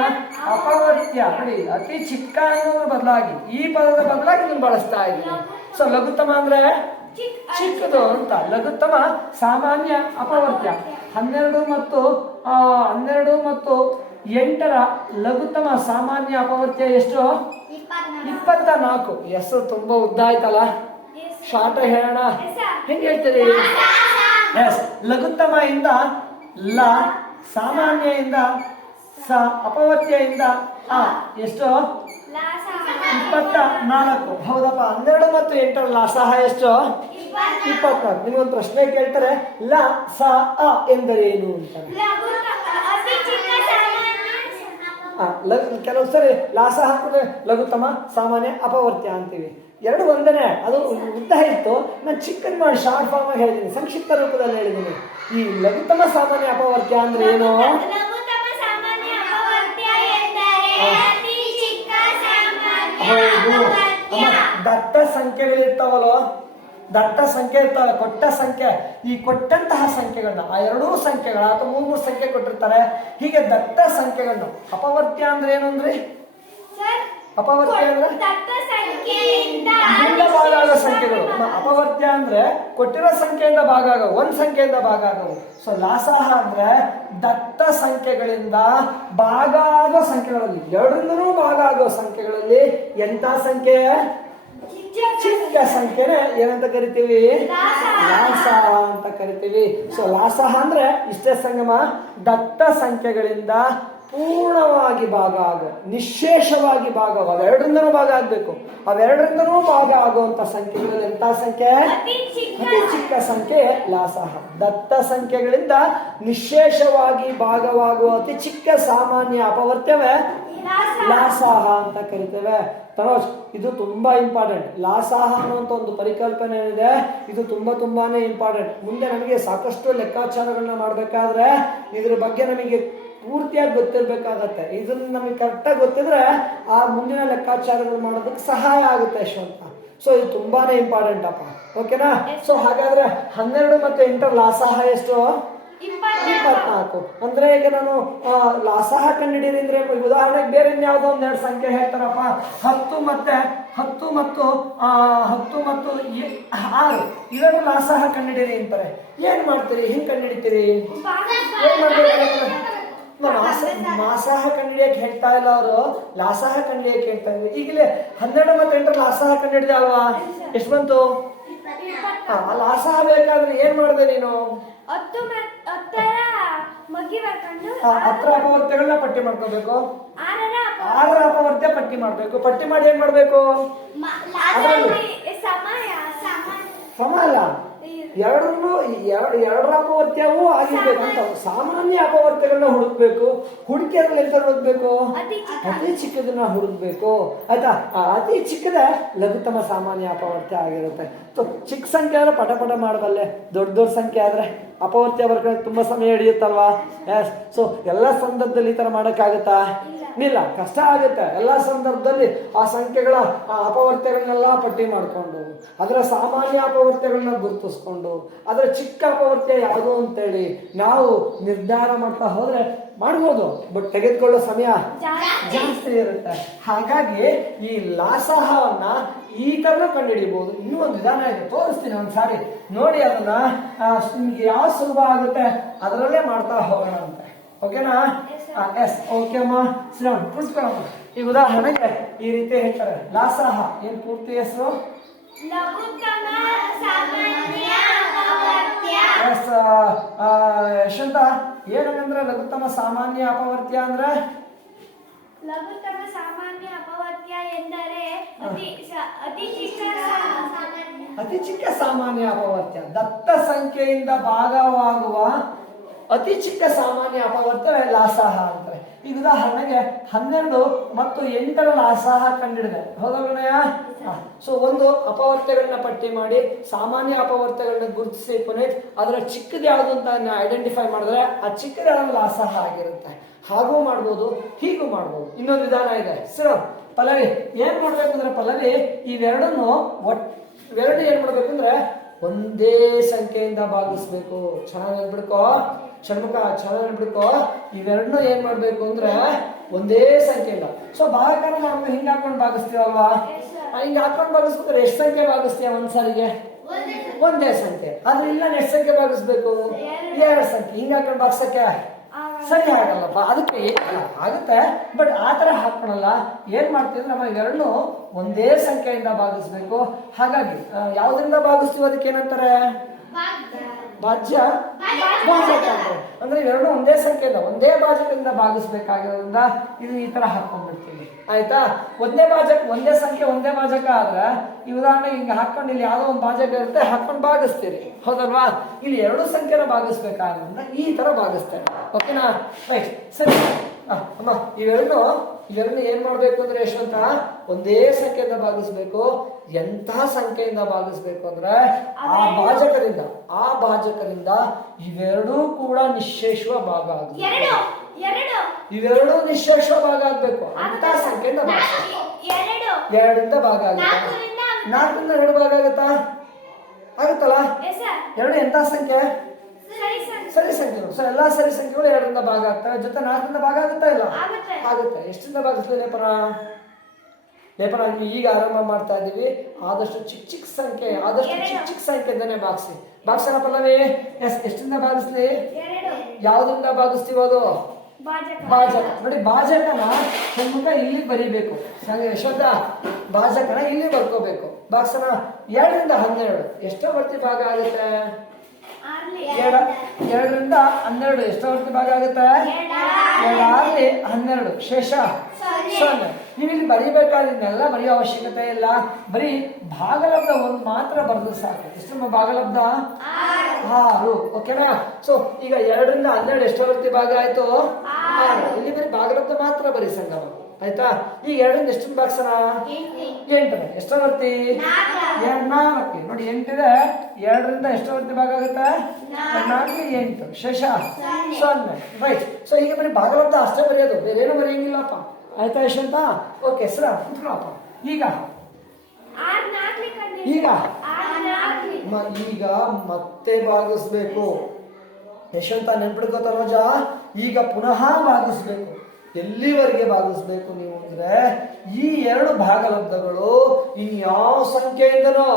ಅಪವರ್ತ್ಯ. ನೋಡಿ, ಅತಿ ಚಿಕ್ಕ ಅನ್ನೋದ್ರ ಬದಲಾಗಿ ಈ ಪದದ ಬದಲಾಗಿ ನೀವು ಬಳಸ್ತಾ ಇದ್ದೀನಿ. ಸೊ ಲಘುತ್ತಮ ಅಂದ್ರೆ ಚಿಕ್ಕದು ಅಂತ. ಲಘುತ್ತಮ ಸಾಮಾನ್ಯ ಅಪವರ್ತ್ಯ. 12 ಮತ್ತು 8 ಲಘುತ್ತಮ ಸಾಮಾನ್ಯ ಅಪವರ್ತ್ಯ ಎಷ್ಟು? 24. ಹೆಸರು ತುಂಬಾ ಉದ್ದ ಆಯ್ತಲ್ಲ, ಶಾರ್ಟ್ ಹೇಳೋಣ. ಹೆಂಗ್ ಹೇಳ್ತೀರಿ? ಎಸ್. ಲಘುತ್ತಮ ಇಂದ ಲ, ಸಾಮಾನ್ಯ ಇಂದ ಸ, ಅಪವರ್ತ್ಯ ಇಂದ ಆ. ಎಷ್ಟು? 24. ಹೌದಪ್ಪ. 12 ಮತ್ತು 8 ಲಸಹ ಎಷ್ಟು? 24. ನಿಮ್ಗೊಂದು ಪ್ರಶ್ನೆ ಕೇಳ್ತಾರೆ, ಲ ಸ ಅ ಎಂದರೇನು ಅಂತಾರೆ. ಕೆಲವು ಸರಿ ಲಾಸ ಹಾಕಿದ್ರೆ ಲಘುತ್ತಮ ಸಾಮಾನ್ಯ ಅಪವರ್ತ್ಯ ಅಂತೀವಿ. 2 ಒಂದನೇ. ಅದು ಉದ್ದ ಇತ್ತು, ನಾನು ಚಿಕ್ಕನ್ ಮಾಡಿ ಶಾರ್ಟ್ ಫಾರ್ಮ್ ಆಗಿ ಹೇಳಿದ್ದೀನಿ, ಸಂಕ್ಷಿಪ್ತ ರೂಪದಲ್ಲಿ ಹೇಳಿದ್ದೀನಿ. ಈ ಲಘುತ್ತಮ ಸಾಮಾನ್ಯ ಅಪವರ್ತ್ಯ ಅಂದ್ರೆ ಏನು? ಹೌದು. ದತ್ತ ಸಂಖ್ಯೆಗಳಿರ್ತಾವಲ್ಲೋ, ದಟ್ಟ ಸಂಖ್ಯೆ ಇರ್ತಾವೆ, ಕೊಟ್ಟ ಸಂಖ್ಯೆ. ಈ ಕೊಟ್ಟಂತಹ ಸಂಖ್ಯೆಗಳನ್ನ ಆ ಎರಡೂ ಸಂಖ್ಯೆಗಳ ಅಥವಾ ಮೂರು ಸಂಖ್ಯೆ ಕೊಟ್ಟಿರ್ತಾರೆ, ಹೀಗೆ ದಟ್ಟ ಸಂಖ್ಯೆಗಳನ್ನ. ಅಪವರ್ತ್ಯ ಅಂದ್ರೆ ಏನು ಅಂದ್ರೆ, ಅಪವರ್ತ್ಯ ಅಂದ್ರೆ ಮುಂದೆ ಭಾಗ ಆಗೋ ಸಂಖ್ಯೆಗಳು. ಅಪವರ್ತ್ಯ ಅಂದ್ರೆ ಕೊಟ್ಟಿರೋ ಸಂಖ್ಯೆಯಿಂದ ಭಾಗ ಆಗೋ, ಒಂದ್ ಸಂಖ್ಯೆಯಿಂದ ಭಾಗ ಆಗೋದು. ಸೊ ಲಾಸಹ ಅಂದ್ರೆ ದಟ್ಟ ಸಂಖ್ಯೆಗಳಿಂದ ಭಾಗ ಆಗೋ ಸಂಖ್ಯೆಗಳಲ್ಲಿ, ಎರಡರಿಂದನೂ ಭಾಗ ಆಗೋ ಸಂಖ್ಯೆಗಳಲ್ಲಿ ಎಂತ ಸಂಖ್ಯೆ, ಚಿಕ್ಕ ಸಂಖ್ಯೆನೆ ಏನಂತ ಕರಿತೀವಿ, ಲಾಸಹ ಅಂತ ಕರಿತೀವಿ. ಸೊ ಲಾಸಹ ಅಂದ್ರೆ ಇಷ್ಟೇ ಸಂಗಮ, ದಟ್ಟ ಸಂಖ್ಯೆಗಳಿಂದ ಪೂರ್ಣವಾಗಿ ಭಾಗ ಆಗೋ, ನಿಶೇಷವಾಗಿ ಭಾಗ ಆಗೋ, ಅವೆರಡರಿಂದನೂ ಭಾಗ ಆಗ್ಬೇಕು, ಅವೆರಡರಿಂದನೂ ಭಾಗ ಆಗುವಂತ ಸಂಖ್ಯೆಗಳಲ್ಲಿ ಎಂತ ಸಂಖ್ಯೆ, ಅತಿ ಚಿಕ್ಕ ಸಂಖ್ಯೆ ಲಾಸಹ. ದತ್ತ ಸಂಖ್ಯೆಗಳಿಂದ ನಿಶೇಷವಾಗಿ ಭಾಗವಾಗುವ ಅತಿ ಚಿಕ್ಕ ಸಾಮಾನ್ಯ ಅಪವರ್ತ್ಯವೇ ಲಾಸಹ ಅಂತ ಕರಿತೇವೆ. ತನೋಜ್, ಇದು ತುಂಬಾ ಇಂಪಾರ್ಟೆಂಟ್. ಲಾಸಹ ಅನ್ನುವಂತ ಒಂದು ಪರಿಕಲ್ಪನೆ ಏನಿದೆ, ಇದು ತುಂಬಾನೇ ಇಂಪಾರ್ಟೆಂಟ್. ಮುಂದೆ ನಮಗೆ ಸಾಕಷ್ಟು ಲೆಕ್ಕಾಚಾರಗಳನ್ನ ಮಾಡ್ಬೇಕಾದ್ರೆ ಇದ್ರ ಬಗ್ಗೆ ನಮಗೆ ಪೂರ್ತಿಯಾಗಿ ಗೊತ್ತಿರ್ಬೇಕಾಗತ್ತೆ. ಇದನ್ನ ನಮಗೆ ಕರೆಕ್ಟಾಗಿ ಗೊತ್ತಿದ್ರೆ ಆ ಮುಂದಿನ ಲೆಕ್ಕಾಚಾರಗಳು ಮಾಡೋದಕ್ಕೆ ಸಹಾಯ ಆಗುತ್ತೆ ಯಶವಂತ. ಸೊ ಇದು ತುಂಬಾನೇ ಇಂಪಾರ್ಟೆಂಟ್ ಅಪ್ಪ, ಓಕೆನಾ? ಸೊ ಹಾಗಾದ್ರೆ 12 ಮತ್ತು 8 ಲಾಸಹ ಎಷ್ಟು, 24. ಅಂದ್ರೆ ಈಗ ನಾನು ಲಾಸಹ ಕಂಡಿಡೀರಿ ಅಂದ್ರೆ ಉದಾಹರಣೆಗೆ ಬೇರೆ ಇನ್ಯಾವುದೋ ಒಂದೆರಡು ಸಂಖ್ಯೆ ಹೇಳ್ತಾರಪ್ಪ, 10 ಮತ್ತು 6 ಇವೆರಡು ಲಾಸಹ ಕಂಡಿಡೀರಿ ಅಂತಾರೆ. ಏನ್ ಮಾಡ್ತೀರಿ, ಹಿಂಗ್ ಕಂಡಿಡಿತೀರಿ, ಏನ್ ಮಾಡ್ಬೇಕು? ಮಾಸಹ ಕಂಡಿಡಿಯಕ್ಕೆ ಹೇಳ್ತಾ ಇಲ್ಲ ಅವರು, ಲಾಸಹ ಕಂಡಿಡಿಯಕ್ಕೆ ಹೇಳ್ತಾ ಇದ್ವಿ. ಈಗಲೇ 12 ಮತ್ತು 8 ಲಾಸಹ ಕಂಡಿಡಿದೆ ಅಲ್ವಾ, ಎಷ್ಟು ಬಂತು? ಲಾಸಹ ಬೇಕಾದ್ರೆ ಏನ್ ಮಾಡಿದೆ ನೀನು, 10 ಅಪವರ್ತ್ಯಗಳನ್ನ ಪಟ್ಟಿ ಮಾಡ್ಕೋಬೇಕು, 6 ಅಪವರ್ತ್ಯ ಪಟ್ಟಿ ಮಾಡ್ಬೇಕು. ಪಟ್ಟಿ ಮಾಡಿ ಏನ್ ಮಾಡ್ಬೇಕು, ಸಮ ಅಲ್ಲ, ಎರಡರ ಅಪವರ್ತ್ಯವೂ ಆಗಿರ್ಬೇಕಂತ ಸಾಮಾನ್ಯ ಅಪವರ್ತ್ಯಗಳನ್ನ ಹುಡುಕ್ಬೇಕು. ಹುಡುಕಿ ಅದ್ರಲ್ಲಿ ಎಂತ ಹುಡುಕ್ಬೇಕು, ಅತಿ ಚಿಕ್ಕದನ್ನ ಹುಡುಕ್ಬೇಕು, ಆಯ್ತಾ? ಅತಿ ಚಿಕ್ಕದ ಲಘುತ್ತಮ ಸಾಮಾನ್ಯ ಅಪವರ್ತ್ಯ ಆಗಿರುತ್ತೆ. ಚಿಕ್ಕ ಸಂಖ್ಯೆ ಆದ್ರೆ ಪಟ ಮಾಡಬಲ್ಲೆ, ದೊಡ್ಡ ಸಂಖ್ಯೆ ಆದ್ರೆ ಅಪವರ್ತ್ಯ ಬರ್ಕೊಳ್ಳೋಕೆ ತುಂಬಾ ಸಮಯ ಹಿಡಿಯುತ್ತಲ್ವಾ? ಎಸ್. ಸೊ ಎಲ್ಲ ಸಂದರ್ಭದಲ್ಲಿ ಈ ತರ ಮಾಡಕ್ಕಾಗುತ್ತಾ? ಇಲ್ಲ, ಕಷ್ಟ ಆಗುತ್ತೆ. ಎಲ್ಲ ಸಂದರ್ಭದಲ್ಲಿ ಆ ಸಂಖ್ಯೆಗಳ ಅಪವರ್ತ್ಯಗಳನ್ನೆಲ್ಲ ಪಟ್ಟಿ ಮಾಡಿಕೊಂಡು ಅದರ ಸಾಮಾನ್ಯ ಅಪವರ್ತ್ಯಗಳನ್ನ ಗುರುತಿಸ್ಕೊಂಡು ಅದರ ಚಿಕ್ಕ ಅಪವರ್ತ್ಯ ಯಾವುದು ಅಂತೇಳಿ ನಾವು ನಿರ್ಧಾರ ಮಾಡ್ತಾ ಹೋದ್ರೆ ಮಾಡ್ಬೋದು, ಬಟ್ ತೆಗೆದುಕೊಳ್ಳೋ ಸಮಯ ಜಾಸ್ತಿ ಇರುತ್ತೆ. ಹಾಗಾಗಿ ಈ ಲಾಸಹವನ್ನ ಈ ತರ ಕಂಡುಹಿಡಿಬಹುದು. ಇನ್ನೂ ಒಂದು ವಿಧಾನ ಇದೆ, ತೋರಿಸ್ತೀನಿ ಒಂದ್ಸಾರಿ ನೋಡಿ. ಅದನ್ನ ನಿಮ್ಗೆ ಯಾವ ಸುಲಭ ಆಗುತ್ತೆ ಅದರಲ್ಲೇ ಮಾಡ್ತಾ ಹೋಗೋಣ ಅಂತ, ಓಕೆನಾ? ಎಸ್, ಓಕೆ ಅಮ್ಮ. ಶ್ರೀರಾಮ್ ಕುಳಿಸ್ಕೊಳಮ್ಮ. ಈ ಉದಾಹರಣೆಗೆ ಈ ರೀತಿ ಹೇಳ್ತಾರೆ, ಲಾಸಹ ಏನ್ ಪೂರ್ತಿ ಹೆಸರು? ಎಸ್ ಯಶವಂತ, ಏನಂದ್ರೆ ಲಘುತ್ತಮ ಸಾಮಾನ್ಯ ಅಪವರ್ತ್ಯ ಅಂದ್ರೆ? ಲಘುತ್ತಮ ಸಾಮಾನ್ಯ ಅಪವರ್ತ್ಯ ಎಂದರೆ ಅತಿ ಚಿಕ್ಕ ಸಾಮಾನ್ಯ ಅಪವರ್ತ್ಯ, ದತ್ತ ಸಂಖ್ಯೆಯಿಂದ ಭಾಗವಾಗುವ ಅತಿ ಚಿಕ್ಕ ಸಾಮಾನ್ಯ ಅಪವರ್ತ್ಯ ಲಾಸಹ ಅಂತಾರೆ. ಈಗ ಉದಾಹರಣೆಗೆ 12 ಮತ್ತು 8 ಲಾಸಹ ಕಂಡಿಡಿದೆ, ಹೌದಲ್ಲಣ್ಣ? ಸೊ ಒಂದು ಅಪವರ್ತ್ಯಗಳನ್ನ ಪಟ್ಟಿ ಮಾಡಿ ಸಾಮಾನ್ಯ ಅಪವರ್ತ್ಯಗಳನ್ನ ಗುರುತಿಸಿ ಪುನೀತ್ ಅದರ ಚಿಕ್ಕದು ಯಾವುದು ಅಂತ ಐಡೆಂಟಿಫೈ ಮಾಡಿದ್ರೆ ಆ ಚಿಕ್ಕದ ಲಾಸಹ ಆಗಿರುತ್ತೆ. ಹಾಗೂ ಮಾಡ್ಬೋದು, ಹೀಗೂ ಮಾಡ್ಬೋದು. ಇನ್ನೊಂದು ವಿಧಾನ ಇದೆ. ಸರ್ ಪಲ್ಲವಿ ಏನ್ ಮಾಡ್ಬೇಕು ಅಂದ್ರೆ, ಪಲ್ಲವಿ ಇವೆರಡನ್ನು ಇವೆರಡು ಏನ್ ಮಾಡ್ಬೇಕು ಅಂದ್ರೆ ಒಂದೇ ಸಂಖ್ಯೆಯಿಂದ ಭಾಗಿಸ್ಬೇಕು. ಚೆನ್ನಾಗಿ ನೆನ್ಬಿಡ್ಕೋ ಷಣ್ಮುಖ, ಚೆನ್ನಾಗಿ ನೆನ್ಬಿಡ್ಕೋ. ಇವೆರಡನ್ನು ಏನ್ ಮಾಡ್ಬೇಕು ಅಂದ್ರೆ ಒಂದೇ ಸಂಖ್ಯೆಯಿಂದ. ಸೊ ಭಾಗಕಾರ ಮಾಡ್ಬೇಕು, ಹಿಂಗ ಹಾಕೊಂಡು ಭಾಗಿಸ್ತೀವಲ್ವಾ? ಹಿಂಗ ಹಾಕೊಂಡು ಭಾಗಿಸ್ಬೇಕಾದ್ರೆ ಎಷ್ಟು ಸಂಖ್ಯೆ ಭಾಗಿಸ್ತೀಯ ಒಂದ್ಸಾರಿಗೆ? ಒಂದೇ ಸಂಖ್ಯೆ. ಆದ್ರೆ ಇಲ್ಲ ಎಷ್ಟು ಸಂಖ್ಯೆ ಭಾಗಿಸ್ಬೇಕು? 2 ಸಂಖ್ಯೆ. ಹಿಂಗ ಹಾಕೊಂಡು ಭಾಗಿಸಕ್ಕೆ ಸರಿ ಆಗಲ್ಲಪ್ಪ. ಅದಕ್ಕೆ ಆಗುತ್ತೆ, ಬಟ್ ಆ ತರ ಹಾಕೋಣಲ್ಲ. ಏನ್ ಮಾಡ್ತೀವಿ, ನಮ್ಮ ಇವೆರಡನ್ನು ಒಂದೇ ಸಂಖ್ಯೆಯಿಂದ ಭಾಗಿಸ್ಬೇಕು. ಹಾಗಾಗಿ ಯಾವ್ದ್ರಿಂದ ಭಾಗಿಸ್ತೀವಿ ಅದಕ್ಕೆ ಏನಂತಾರೆ? ಭಾಜ್ಯ ಭಾಜಕ. ಅಂದ್ರೆ ಇವೆರಡು ಒಂದೇ ಸಂಖ್ಯೆಯಿಂದ ಒಂದೇ ಭಾಜಕದಿಂದ ಭಾಗಿಸ್ಬೇಕಾಗಿರೋದ್ರಿಂದ ಇದು ಈ ತರ ಹಾಕೊಂಡ್ಬಿಡ್ತೀವಿ, ಆಯ್ತಾ? ಒಂದೇ ಭಾಜಕ, ಒಂದೇ ಸಂಖ್ಯೆ ಒಂದೇ ಭಾಜಕ ಆದ್ರೆ ಈ ಉದಾಹರಣೆ ಹಿಂಗ ಹಾಕೊಂಡು ಇಲ್ಲಿ ಯಾವ್ದೋ ಒಂದು ಭಾಜಕ ಇರುತ್ತೆ, ಹಾಕೊಂಡು ಭಾಗಿಸ್ತೀರಿ, ಹೌದಲ್ವಾ? ಇಲ್ಲಿ 2 ಸಂಖ್ಯೆನ ಭಾಗಿಸ್ಬೇಕಾದ್ರಿಂದ ಈ ತರ ಭಾಗಿಸ್ತೇವೆ, ಓಕೆನಾ? ರೈಟ್, ಸರಿ ಅಮ್ಮ. ಇವೆರಡು ಏನ್ ಮಾಡ್ಬೇಕು ಅಂದ್ರೆ ಯಶವಂತ, ಒಂದೇ ಸಂಖ್ಯೆಯಿಂದ ಭಾಗಿಸ್ಬೇಕು. ಎಂತಹ ಸಂಖ್ಯೆಯಿಂದ ಭಾಗಿಸ್ಬೇಕು ಅಂದ್ರೆ ಆ ಭಾಜಕದಿಂದ ಇವೆರಡೂ ಕೂಡ ನಿಶ್ಶೇಷವ ಭಾಗ ಆಗ್ಬೇಕು. ಇವೆರಡು ನಿಶ್ಶೇಷವ ಭಾಗ ಆಗ್ಬೇಕು ಅಂತ ಸಂಖ್ಯೆಯಿಂದ ಭಾಗಿಸ್ಬೇಕು. 2ರಿಂದ ಭಾಗ ಆಗುತ್ತೆ. 4ರಿಂದ 2 ಭಾಗ ಆಗುತ್ತಾ? ಆಗುತ್ತಲ್ಲ? Yes, sir. ಎರಡು ಎಂತ ಸಂಖ್ಯೆ? ಸರಿ ಸರ್. ಸರಿ ಸಂಖ್ಯೆಗಳು. ಸೊ ಎಲ್ಲಾ ಸರಿ ಸಂಖ್ಯೆಗಳು 2ರಿಂದ ಭಾಗ ಆಗ್ತವೆ. ಜೊತೆ 4ರಿಂದ ಭಾಗ ಆಗುತ್ತಾ ಇಲ್ಲ? ಆಗುತ್ತೆ. ಆಗುತ್ತೆ. ಎಷ್ಟರಿಂದ ಭಾಗಿಸ್ಲಿ ಲೇಪನ? ಲೇಪನ ಈಗ ಆರಂಭ ಮಾಡ್ತಾ ಇದೀವಿ. ಆದಷ್ಟು ಚಿಕ್ಕ ಸಂಖ್ಯೆ, ಆದಷ್ಟು ಚಿಕ್ಕ ಸಂಖ್ಯೆಯಿಂದನೇ ಭಾಗಿಸಿ. ಭಾಗಿಸೋಣ ಪಲ್ಲವಿ? ಎಸ್. ಎಷ್ಟರಿಂದ ಭಾಗಿಸ್ಲಿ? 2. ಯಾವ್ದ್ರಿಂದ ಭಾಗಿಸ್ತೀವಿ ಅದು? ಭಾಜಕ. ಭಾಜಕ. ನೋಡಿ, ಭಾಜಕನ ಷಣ್ಮುಖ ಇಲ್ಲಿ ಬರೀಬೇಕು. ಯಶೋಧ ಭಾಜಕನ ಇಲ್ಲಿ ಬರ್ಕೋಬೇಕು. ಭಾಗಿಸೋಣ. 2ರಿಂದ 12 ಎಷ್ಟೋ ಬರ್ತಿ ಭಾಗ ಆಗುತ್ತೆ? 2ರಿಂದ 12 ಎಷ್ಟೋ ಬರ್ತಿ ಭಾಗ ಆಗುತ್ತೆ? 2 12 ಶೇಷ 0. ನೀವು ಇಲ್ಲಿ ಬರೀಬೇಕಾದ್ರೆಲ್ಲ ಬರೆಯೋ ಅವಶ್ಯಕತೆ ಇಲ್ಲ. ಬರೀ ಭಾಗಲಬ್ಧ ಒಂದು ಮಾತ್ರ ಬರೆದು ಸಾಕು. ಎಷ್ಟು ಭಾಗಲಬ್ಧ? 6. ಓಕೆನಾ? ಸೊ ಈಗ 2ರಿಂದ 12 ಎಷ್ಟೋ ಬರ್ತಿ ಭಾಗ ಆಯ್ತು? 6. ಇಲ್ಲಿ ಬರೀ ಭಾಗಲಬ್ಧ ಮಾತ್ರ ಬರೀ ಸಂಗಮ. ಆಯ್ತಾ? ಈಗ 2ರಿಂದ ಎಷ್ಟು ಭಾಗಿಸೋಣ? 8. ಎಷ್ಟೋ ಬರ್ತಿ? 4. ನೋಡಿ 8 ಇದೆ. 2ರಿಂದ ಎಷ್ಟೋ ಬರ್ತಿ ಭಾಗ ಆಗುತ್ತೆ? 4 8 ಶೇಷ 0. ರೈಟ್. ಸೊ ಈಗ ಬರೀ ಭಾಗಲಬ್ಧ ಅಷ್ಟೇ ಬರೆಯೋದು, ಬೇರೆ ಏನು ಬರೆಯಂಗಿಲ್ಲಪ್ಪ. ಆಯ್ತಾ ಯಶವಂತ? Okay sir, ಕುತ್ಕೊಳ್ಳಪ್ಪ. ಈಗ ಈಗ ಮತ್ತೆ ಭಾಗಿಸ್ಬೇಕು. ಯಶವಂತ ನೆನ್ಪಿಡ್ಕೋತ ರೋಜ, ಈಗ ಪುನಃ ಭಾಗಿಸ್ಬೇಕು. ಎಲ್ಲಿವರೆಗೆ ಭಾಗಿಸ್ಬೇಕು ನೀವು ಅಂದ್ರೆ, ಈ 2 ಭಾಗಲಬ್ಧಗಳು ಇನ್ಯಾವ ಸಂಖ್ಯೆಯಿಂದನೂ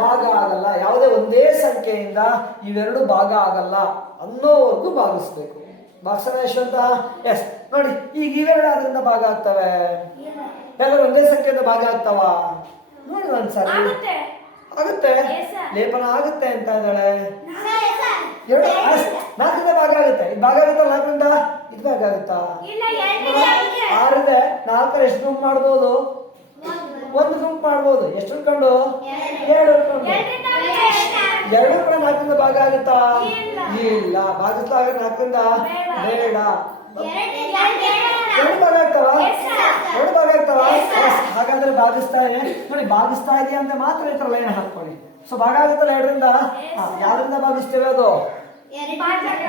ಭಾಗ ಆಗಲ್ಲ. ಯಾವುದೇ ಒಂದೇ ಸಂಖ್ಯೆಯಿಂದ ಇವೆರಡು ಭಾಗ ಆಗಲ್ಲ ಅನ್ನೋವರೆಗೂ ಭಾಗಿಸ್ಬೇಕು. ಭಾಗಿಸೋಣ ಯಶವಂತ? ಎಸ್. ನೋಡಿ, ಈಗ ಇವೆರಡು ಅದರಿಂದ ಭಾಗ ಆಗ್ತವೆ? ಎಲ್ಲರೂ ಒಂದೇ ಸಂಖ್ಯೆಯಿಂದ ಭಾಗ ಆಗ್ತಾವ? ನೋಡಿ ಒಂದ್ಸರಿ. ಆಗುತ್ತೆ. ಲೇಪನ ಆಗುತ್ತೆ ಅಂತ ಇದ್ದಾಳೆ. 4ರಿಂದ ಭಾಗ ಆಗುತ್ತೆ. ಇದು ಭಾಗ ಆಗುತ್ತಲ್ಲ 4ರಿಂದ? ಇದು ಭಾಗ ಆಗುತ್ತಾ? 6 ಇದೆ. 4 ಎಷ್ಟು ಗುಂಪು ಮಾಡ್ಬೋದು? 1 ಗುಂಪು ಮಾಡ್ಬೋದು. ಎಷ್ಟು ಉಳ್ಕೊಂಡು? 2 ಉಳ್ಕೊಂಡು. 2 ಕೂಡ 4ರಿಂದ ಭಾಗ ಆಗುತ್ತಾ? ಇಲ್ಲ. ಭಾಗಿಸ್ತಾ 4ರಿಂದ ಬೇಡ. 2 ಭಾಗ ಆಗ್ತಾವ? 2 ಭಾಗ ಆಗ್ತಾವ? ಹಾಗಾದ್ರೆ ಭಾಗಿಸ್ತಾ ಇದೆ. ನೋಡಿ, ಭಾಗಿಸ್ತಾ ಇದೆಯಾ ಅಂತ ಮಾತ್ರ ಈ ತರ ಲೈನ್ ಹಾಕೊಳ್ಳಿ. ಸೊ ಭಾಗ ಆಗುತ್ತಲ್ಲ 2ರಿಂದ? ಯಾವ್ದ್ರಿಂದ ಭಾಗಿಸ್ತೇವೆ? ಅದು ಭಾಜಕ.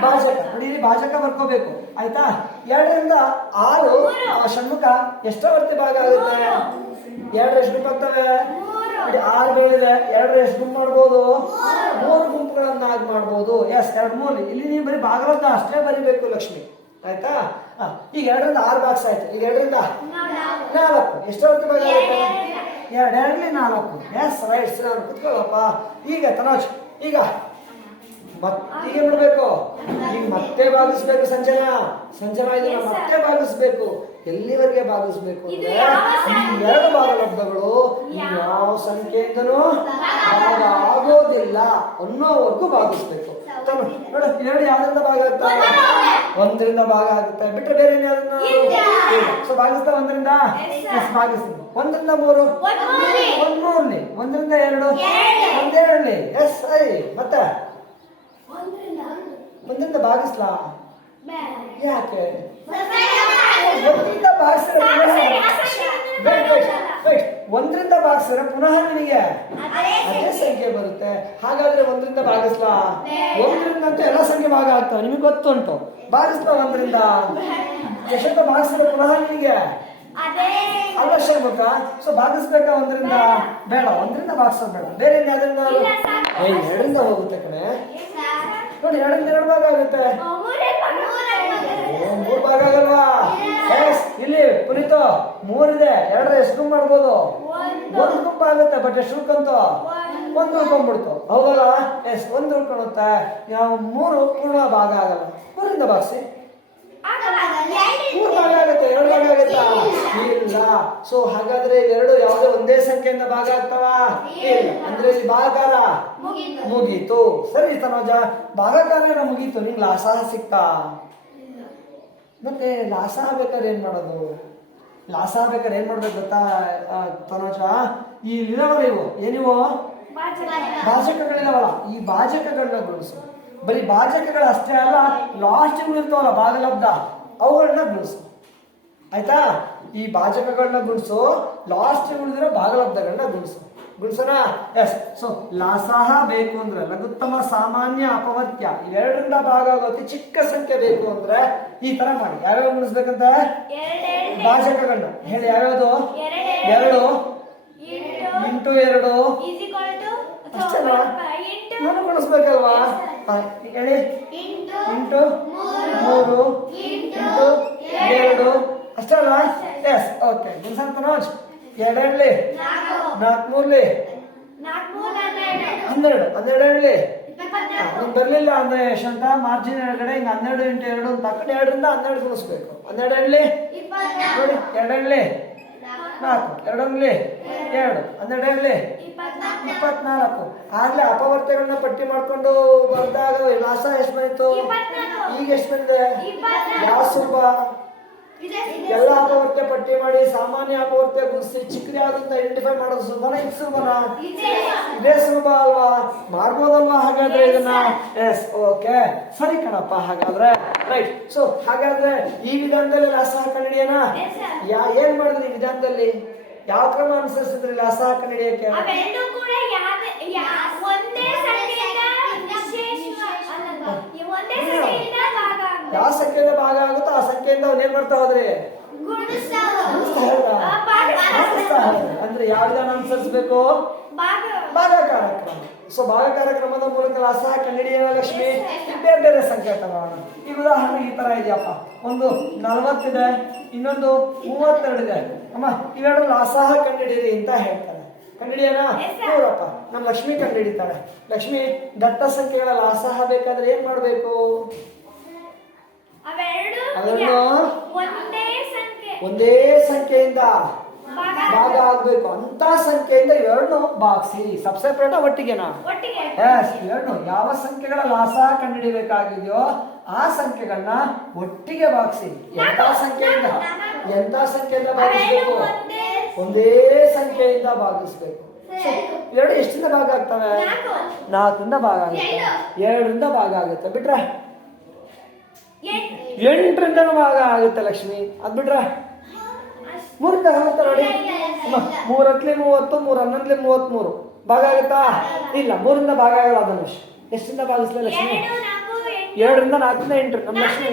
ನೋಡಿ, ಇಲ್ಲಿ ಭಾಜಕ ಬರ್ಕೋಬೇಕು. ಆಯ್ತಾ? 2ರಿಂದ 6 ಷಣ್ಮುಖ ಎಷ್ಟೋ ಬರ್ತಿ ಭಾಗ ಆಗುತ್ತೆ? 2 ಎಷ್ಟು ಗುಂಪು ಆಗ್ತವೆ? 6 ಬೇಳಿದೆ. 2 ಎಷ್ಟು ಗುಂಪು ಮಾಡ್ಬೋದು? 3 ಗುಂಪುಗಳನ್ನಾಗಿ ಮಾಡ್ಬೋದು. ಎಸ್. 2 3. ಇಲ್ಲಿ ನೀವು ಬರೀ ಭಾಗಲಬ್ಧ ಅಷ್ಟೇ ಬರಿಬೇಕು ಲಕ್ಷ್ಮಿ. ಆಯ್ತಾ? ಈಗ 2ರಿಂದ 6 ಬಾಕ್ಸ್ ಆಯ್ತು. ಈಗ 2ರಿಂದ 4 ಎಷ್ಟು ಬರ್ತಿ ಭಾಗ ಆಗುತ್ತೆ? 2 4. ಎಸ್. ರೈಟ್ ಸರ್, ಕುತ್ಕೊಳ್ಳಪ್ಪ. ಈಗ ತನೋಜ್, ಈಗ ಈಗ ನೋಡ್ಬೇಕು. ಈಗ ಮತ್ತೆ ಭಾಗಿಸ್ಬೇಕು. ಸಂಜನಾ ಇದನ್ನ ಮತ್ತೆ ಭಾಗಿಸ್ಬೇಕು. ಎಲ್ಲಿವರೆಗೆ ಭಾಗಿಸ್ಬೇಕು ಅಂದ್ರೆ, ಈ 2 ಭಾಗಲಬ್ಧಗಳು ಯಾವ ಸಂಖ್ಯೆಯಿಂದನೂ ಭಾಗ ಆಗೋದಿಲ್ಲ ಅನ್ನೋವರೆಗೂ ಭಾಗಿಸ್ಬೇಕು. ನೋಡಿ, 2 ಯಾವ್ದ್ರಿಂದ ಭಾಗ ಆಗ್ತವೆ? 1ರಿಂದ ಭಾಗ ಆಗುತ್ತೆ. ಬಿಟ್ರೆ ಬೇರೆ ಯಾವ್ದನ್ನ? ಸೊ ಭಾಗಿಸ್ತಾ 1ರಿಂದ? ಎಸ್. ಭಾಗಿಸ್ತೀನಿ. 1ರಿಂದ 3 1 3ಲಿ. 1ರಿಂದ 2 1 2ಲಿ. ಎಸ್. ಮತ್ತೆ 1ರಿಂದ ಭಾಗಿಸ್ಲಾ? ಯಾಕೆ? 1ರಿಂದ ಭಾಗಿಸಿದ್ರೆ 1ರಿಂದ ಭಾಗಿಸಿದ್ರೆ ಪುನಃ ನಿನಗೆ ಅದೇ ಸಂಖ್ಯೆ ಬರುತ್ತೆ. ಹಾಗಾದ್ರೆ 1ರಿಂದ ಭಾಗಿಸ್ಲಾ? 1ರಿಂದ ಅಂತ ಎಲ್ಲ ಸಂಖ್ಯೆ ಭಾಗ ಆಗ್ತಾವೆ, ನಿಮಗೆ ಗೊತ್ತುಂಟು. ಭಾಗಿಸ್ಲಾ 1ರಿಂದ? ಎಷ್ಟಂತ ಭಾಗಿಸಿದ್ರೆ ಪುನಃ ನಿನಗೆ ಅಲ್ಲ ಷಣ್ಮುಖ. ಸೊ ಭಾಗಿಸ್ಬೇಕಾ 1ರಿಂದ? ಬೇಡ. 1ರಿಂದ ಭಾಗಿಸೋದು ಬೇಡ. ಬೇರೆ ಯಾವ್ದ್ರಿಂದ? 2ರಿಂದ ಹೋಗುತ್ತೆ ಕಣೆ. ನೋಡಿ, 2ರಿಂದ 2 ಭಾಗ ಆಗುತ್ತೆ. 3 ಭಾಗ ಆಗಲ್ವಾ? ಇಲ್ಲಿ ಪುನೀತು 3 ಇದೆ. 2 ಎಷ್ಟು ಗುಂಪು ಮಾಡ್ಬೋದು? 1 ಗುಂಪು ಆಗುತ್ತೆ. ಬಟ್ ಎಷ್ಟು ಉಳ್ಕೊಂತು? 1 ಉಳ್ಕೊಂಡ್ಬಿಡ್ತು. ಹೌದಲ್ಲ? ಎಸ್. 1 ಉಳ್ಕೊಳುತ್ತೆ. 3 ಪೂರ್ಣ ಭಾಗ ಆಗಲ್ಲ. 3ರಿಂದ ಭಾಗಿಸಿ. 3 ಭಾಗ ಆಗುತ್ತೆ. 2 ಭಾಗ ಆಗುತ್ತಾ? ಇಲ್ಲ. ಸೊ ಹಾಗಾದ್ರೆ 2 ಯಾವುದೇ ಒಂದೇ ಸಂಖ್ಯೆಯಿಂದ ಭಾಗ ಆಗ್ತಾವ? ಇಲ್ಲ. ಅಂದ್ರೆ ಇಲ್ಲಿ ಭಾಗಾಕಾರ ಮುಗೀತು. ಸರಿ ತನೋಜ, ಭಾಗಾಕಾರ ಮುಗೀತು. ನಿಂಗೆ ಲಾಸ ಸಿಕ್ತಾ? ಮತ್ತೆ ಲಾಸ ಆಗ್ಬೇಕಾದ್ರೆ ಏನ್ ಮಾಡೋದು? ಲಾಸ ಆಗ್ಬೇಕಾದ್ರೆ ಏನ್ ಮಾಡ್ಬೇಕು ಗೊತ್ತಾ ತನೋಜ? ಈ ಇಲ್ಲವಲ್ಲ ಇವು ಏನಿವು ಭಾಜಕಗಳಿದಾವಲ್ಲ, ಈ ಭಾಜಕಗಳನ್ನ ಗುಣಿಸು. ಬರೀ ಭಾಜಕಗಳು ಅಷ್ಟೇ ಅಲ್ಲ, ಲಾಸ್ಟ್ ಇರ್ತಾವಲ್ಲ ಭಾಗಲಬ್ಧ, ಅವುಗಳನ್ನ ಗುಣಿಸು. ಆಯ್ತಾ? ಈ ಭಾಜಕಗಳನ್ನ ಗುಣಿಸು, ಲಾಸ್ಟ್ ಉಳಿದಿರೋ ಭಾಗಲಬ್ಧಗಳನ್ನ ಗುಣಿಸು. ಗುಣಿಸೋಣ? ಎಸ್. ಸೊ ಲಾಸಹ ಬೇಕು ಅಂದ್ರೆ ಲಘುತ್ತಮ, ಸಾಮಾನ್ಯ, ಅಪವರ್ತ್ಯ ಇವೆರಡರಿಂದ ಭಾಗ ಆಗೋ ಅತಿ ಚಿಕ್ಕ ಸಂಖ್ಯೆ ಬೇಕು ಅಂದ್ರೆ ಈ ತರ ಮಾಡಿ. ಯಾವ್ಯಾವ ಗುಣಿಸ್ಬೇಕಂತ? ಭಾಜಕಗಳನ್ನ ಹೇಳಿ. ಯಾವ್ಯಾವುದು? 2 × 2 = ಅಷ್ಟೇನಾ? ಎಂಟು ನಾನು ಗುಣಿಸ್ಬೇಕಲ್ವಾ? ಹೇಳಿ. 8 3 8 2 ಅಷ್ಟಲ್ಲ? S, okay. ಗುಣಿಸಂತ ನೋಡ್. 2 2 4 3 12 12 ನೀನ್ ಬರ್ಲಿಲ್ಲ ಅಂದ್ರೆ ಯಶವಂತ ಮಾರ್ಜಿನ್ ಎಡಗಡೆ ಹಿಂಗ 12 × 2 ಅಂತ ಹಾಕೊಂಡು 2 ರಿಂದ 12 ಗುಣಿಸ್ಬೇಕು. 12 ನೋಡಿ, 2 2 4 2 2 12 24. ಆಗ್ಲೇ ಅಪವರ್ತ್ಯಗಳನ್ನ ಪಟ್ಟಿ ಮಾಡ್ಕೊಂಡು ಬಂದಾಗ ಲಾಸ ಎಷ್ಟು ಬಂದಿತ್ತು? ಈಗ ಎಷ್ಟು ಬಂದಿದೆ? ಯಾವ ಸುಲಭ? ಎಲ್ಲ ಅಪವರ್ತ್ಯ ಪಟ್ಟಿ ಮಾಡಿ ಸಾಮಾನ್ಯ ಅಪವರ್ತ್ಯ ಗುಣಿಸಿ ಚಿಕ್ಕದು ಯಾವ್ದಂತ ಐಡೆಂಟಿಫೈ ಮಾಡೋದು ಸುಲಭನ ಇದು ಸುಲಭನ? ಇದೇ ಸುಲಭ ಅಲ್ವಾ? ಮಾಡ್ಬೋದಲ್ವಾ ಹಾಗಾದ್ರೆ ಇದನ್ನ? ಎಸ್, ಓಕೆ, ಸರಿ ಕಣಪ್ಪ. ಹಾಗಾದ್ರೆ ರೈಟ್. ಸೊ ಹಾಗಾದ್ರೆ ಈ ವಿಧಾನದಲ್ಲಿ ಲಾಸ ಕಂಡಿಡಿಯೋಣ. ಏನ್ ಮಾಡಿದ್ರಿ ಈ ವಿಧಾನದಲ್ಲಿ? ಯಾವ ಕ್ರಮ ಅನುಸರಿಸಿದ್ರಿ ಲಾಸ ಕಂಡಿಡಿಯಕ್ಕೆ? ಅವೆರಡೂ ಕೂಡ ಒಂದೇ ಸಂಖ್ಯೆಯಿಂದ ಯಾವ ಸಂಖ್ಯೆಯಿಂದ ಭಾಗ ಆಗುತ್ತೋ ಆ ಸಂಖ್ಯೆಯಿಂದ ಅವನೇನ್ ಮಾಡ್ತಾ ಹೋದ್ರಿ? ಗುಣಿಸ್ತಾ ಅಂದ್ರೆ ಯಾವ ವಿಧಾನ ಅನುಸರಿಸಬೇಕು? ಭಾಗಾಕಾರ ಕ್ರಮ. ಸೊ ಭಾಗಾಕಾರ ಕ್ರಮದ ಮೂಲಕ ಲಾಸ ಕಂಡಿಡಿಯೋಣ ಲಕ್ಷ್ಮಿ. ಬೇರೆ ಬೇರೆ ಸಂಖ್ಯೆ ತಗೋಣ. ಈಗ ಉದಾಹರಣೆ ಈ ತರ ಇದೆಯಪ್ಪ, ಒಂದು 40 ಇದೆ, ಇನ್ನೊಂದು 32 ಇದೆ. ಅಮ್ಮ ಇವೆರಡು ಲಾಸಹ ಕಂಡಿಡೀರಿ ಅಂತ ಹೇಳ್ತಾರೆ. ಕಂಡಿಡಿಯೋಣ? ನೋಡಪ್ಪ, ನಮ್ಮ ಲಕ್ಷ್ಮಿ ಕಂಡಿಡಿತಾಳೆ. ಲಕ್ಷ್ಮಿ, ದಟ್ಟ ಸಂಖ್ಯೆಗಳ ಲಾಸಹ ಬೇಕಾದ್ರೆ ಏನ್ ಮಾಡ್ಬೇಕು? ಅವೆರಡು ಒಂದೇ ಸಂಖ್ಯೆಯಿಂದ ಭಾಗ ಆಗ್ಬೇಕು. ಅಂತ ಸಂಖ್ಯೆಯಿಂದ ಇವೆರಡು ಭಾಗಿಸಿ. ಸಬ್ಸೆಪರೇಟ್ ಒಟ್ಟಿಗೆನಾ? ಎಸ್, ಇವೆರಡು ಯಾವ ಸಂಖ್ಯೆಗಳ ಲಾಸ ಕಂಡುಹಿಡಿಯಬೇಕಾಗಿದೆಯೋ ಆ ಸಂಖ್ಯೆಗಳನ್ನ ಒಟ್ಟಿಗೆ ಭಾಗಿಸಿ. ಎಂತ ಸಂಖ್ಯೆಯಿಂದ ಭಾಗಿಸ್ಬೇಕು? ಒಂದೇ ಸಂಖ್ಯೆಯಿಂದ ಭಾಗಿಸ್ಬೇಕು. ಎರಡು ಎಷ್ಟಿಂದ ಭಾಗ ಆಗ್ತವೆ? 4ರಿಂದ ಭಾಗ ಆಗುತ್ತೆ. 2ರಿಂದ ಭಾಗ ಆಗುತ್ತೆ. ಬಿಟ್ರೆ 8ರಿಂದ ಭಾಗ ಆಗುತ್ತೆ ಲಕ್ಷ್ಮಿ. ಅದ್ ಬಿಟ್ರೆ 3ರಿಂದ ಆಗುತ್ತೆ ನೋಡಿ. 3 ಹತ್ಲಿ 30, 3 11 33 ಭಾಗ ಆಗುತ್ತಾ? ಇಲ್ಲ, 3ರಿಂದ ಭಾಗ ಆಗಲ್ಲ. ಧನುಷ್, ಎಷ್ಟಿಂದ ಭಾಗಿಸ್ಲ ಲಕ್ಷ್ಮಿ? 2ರಿಂದ 4ರಿಂದ 8. ನಮ್ಮ ಲಕ್ಷ್ಮಿ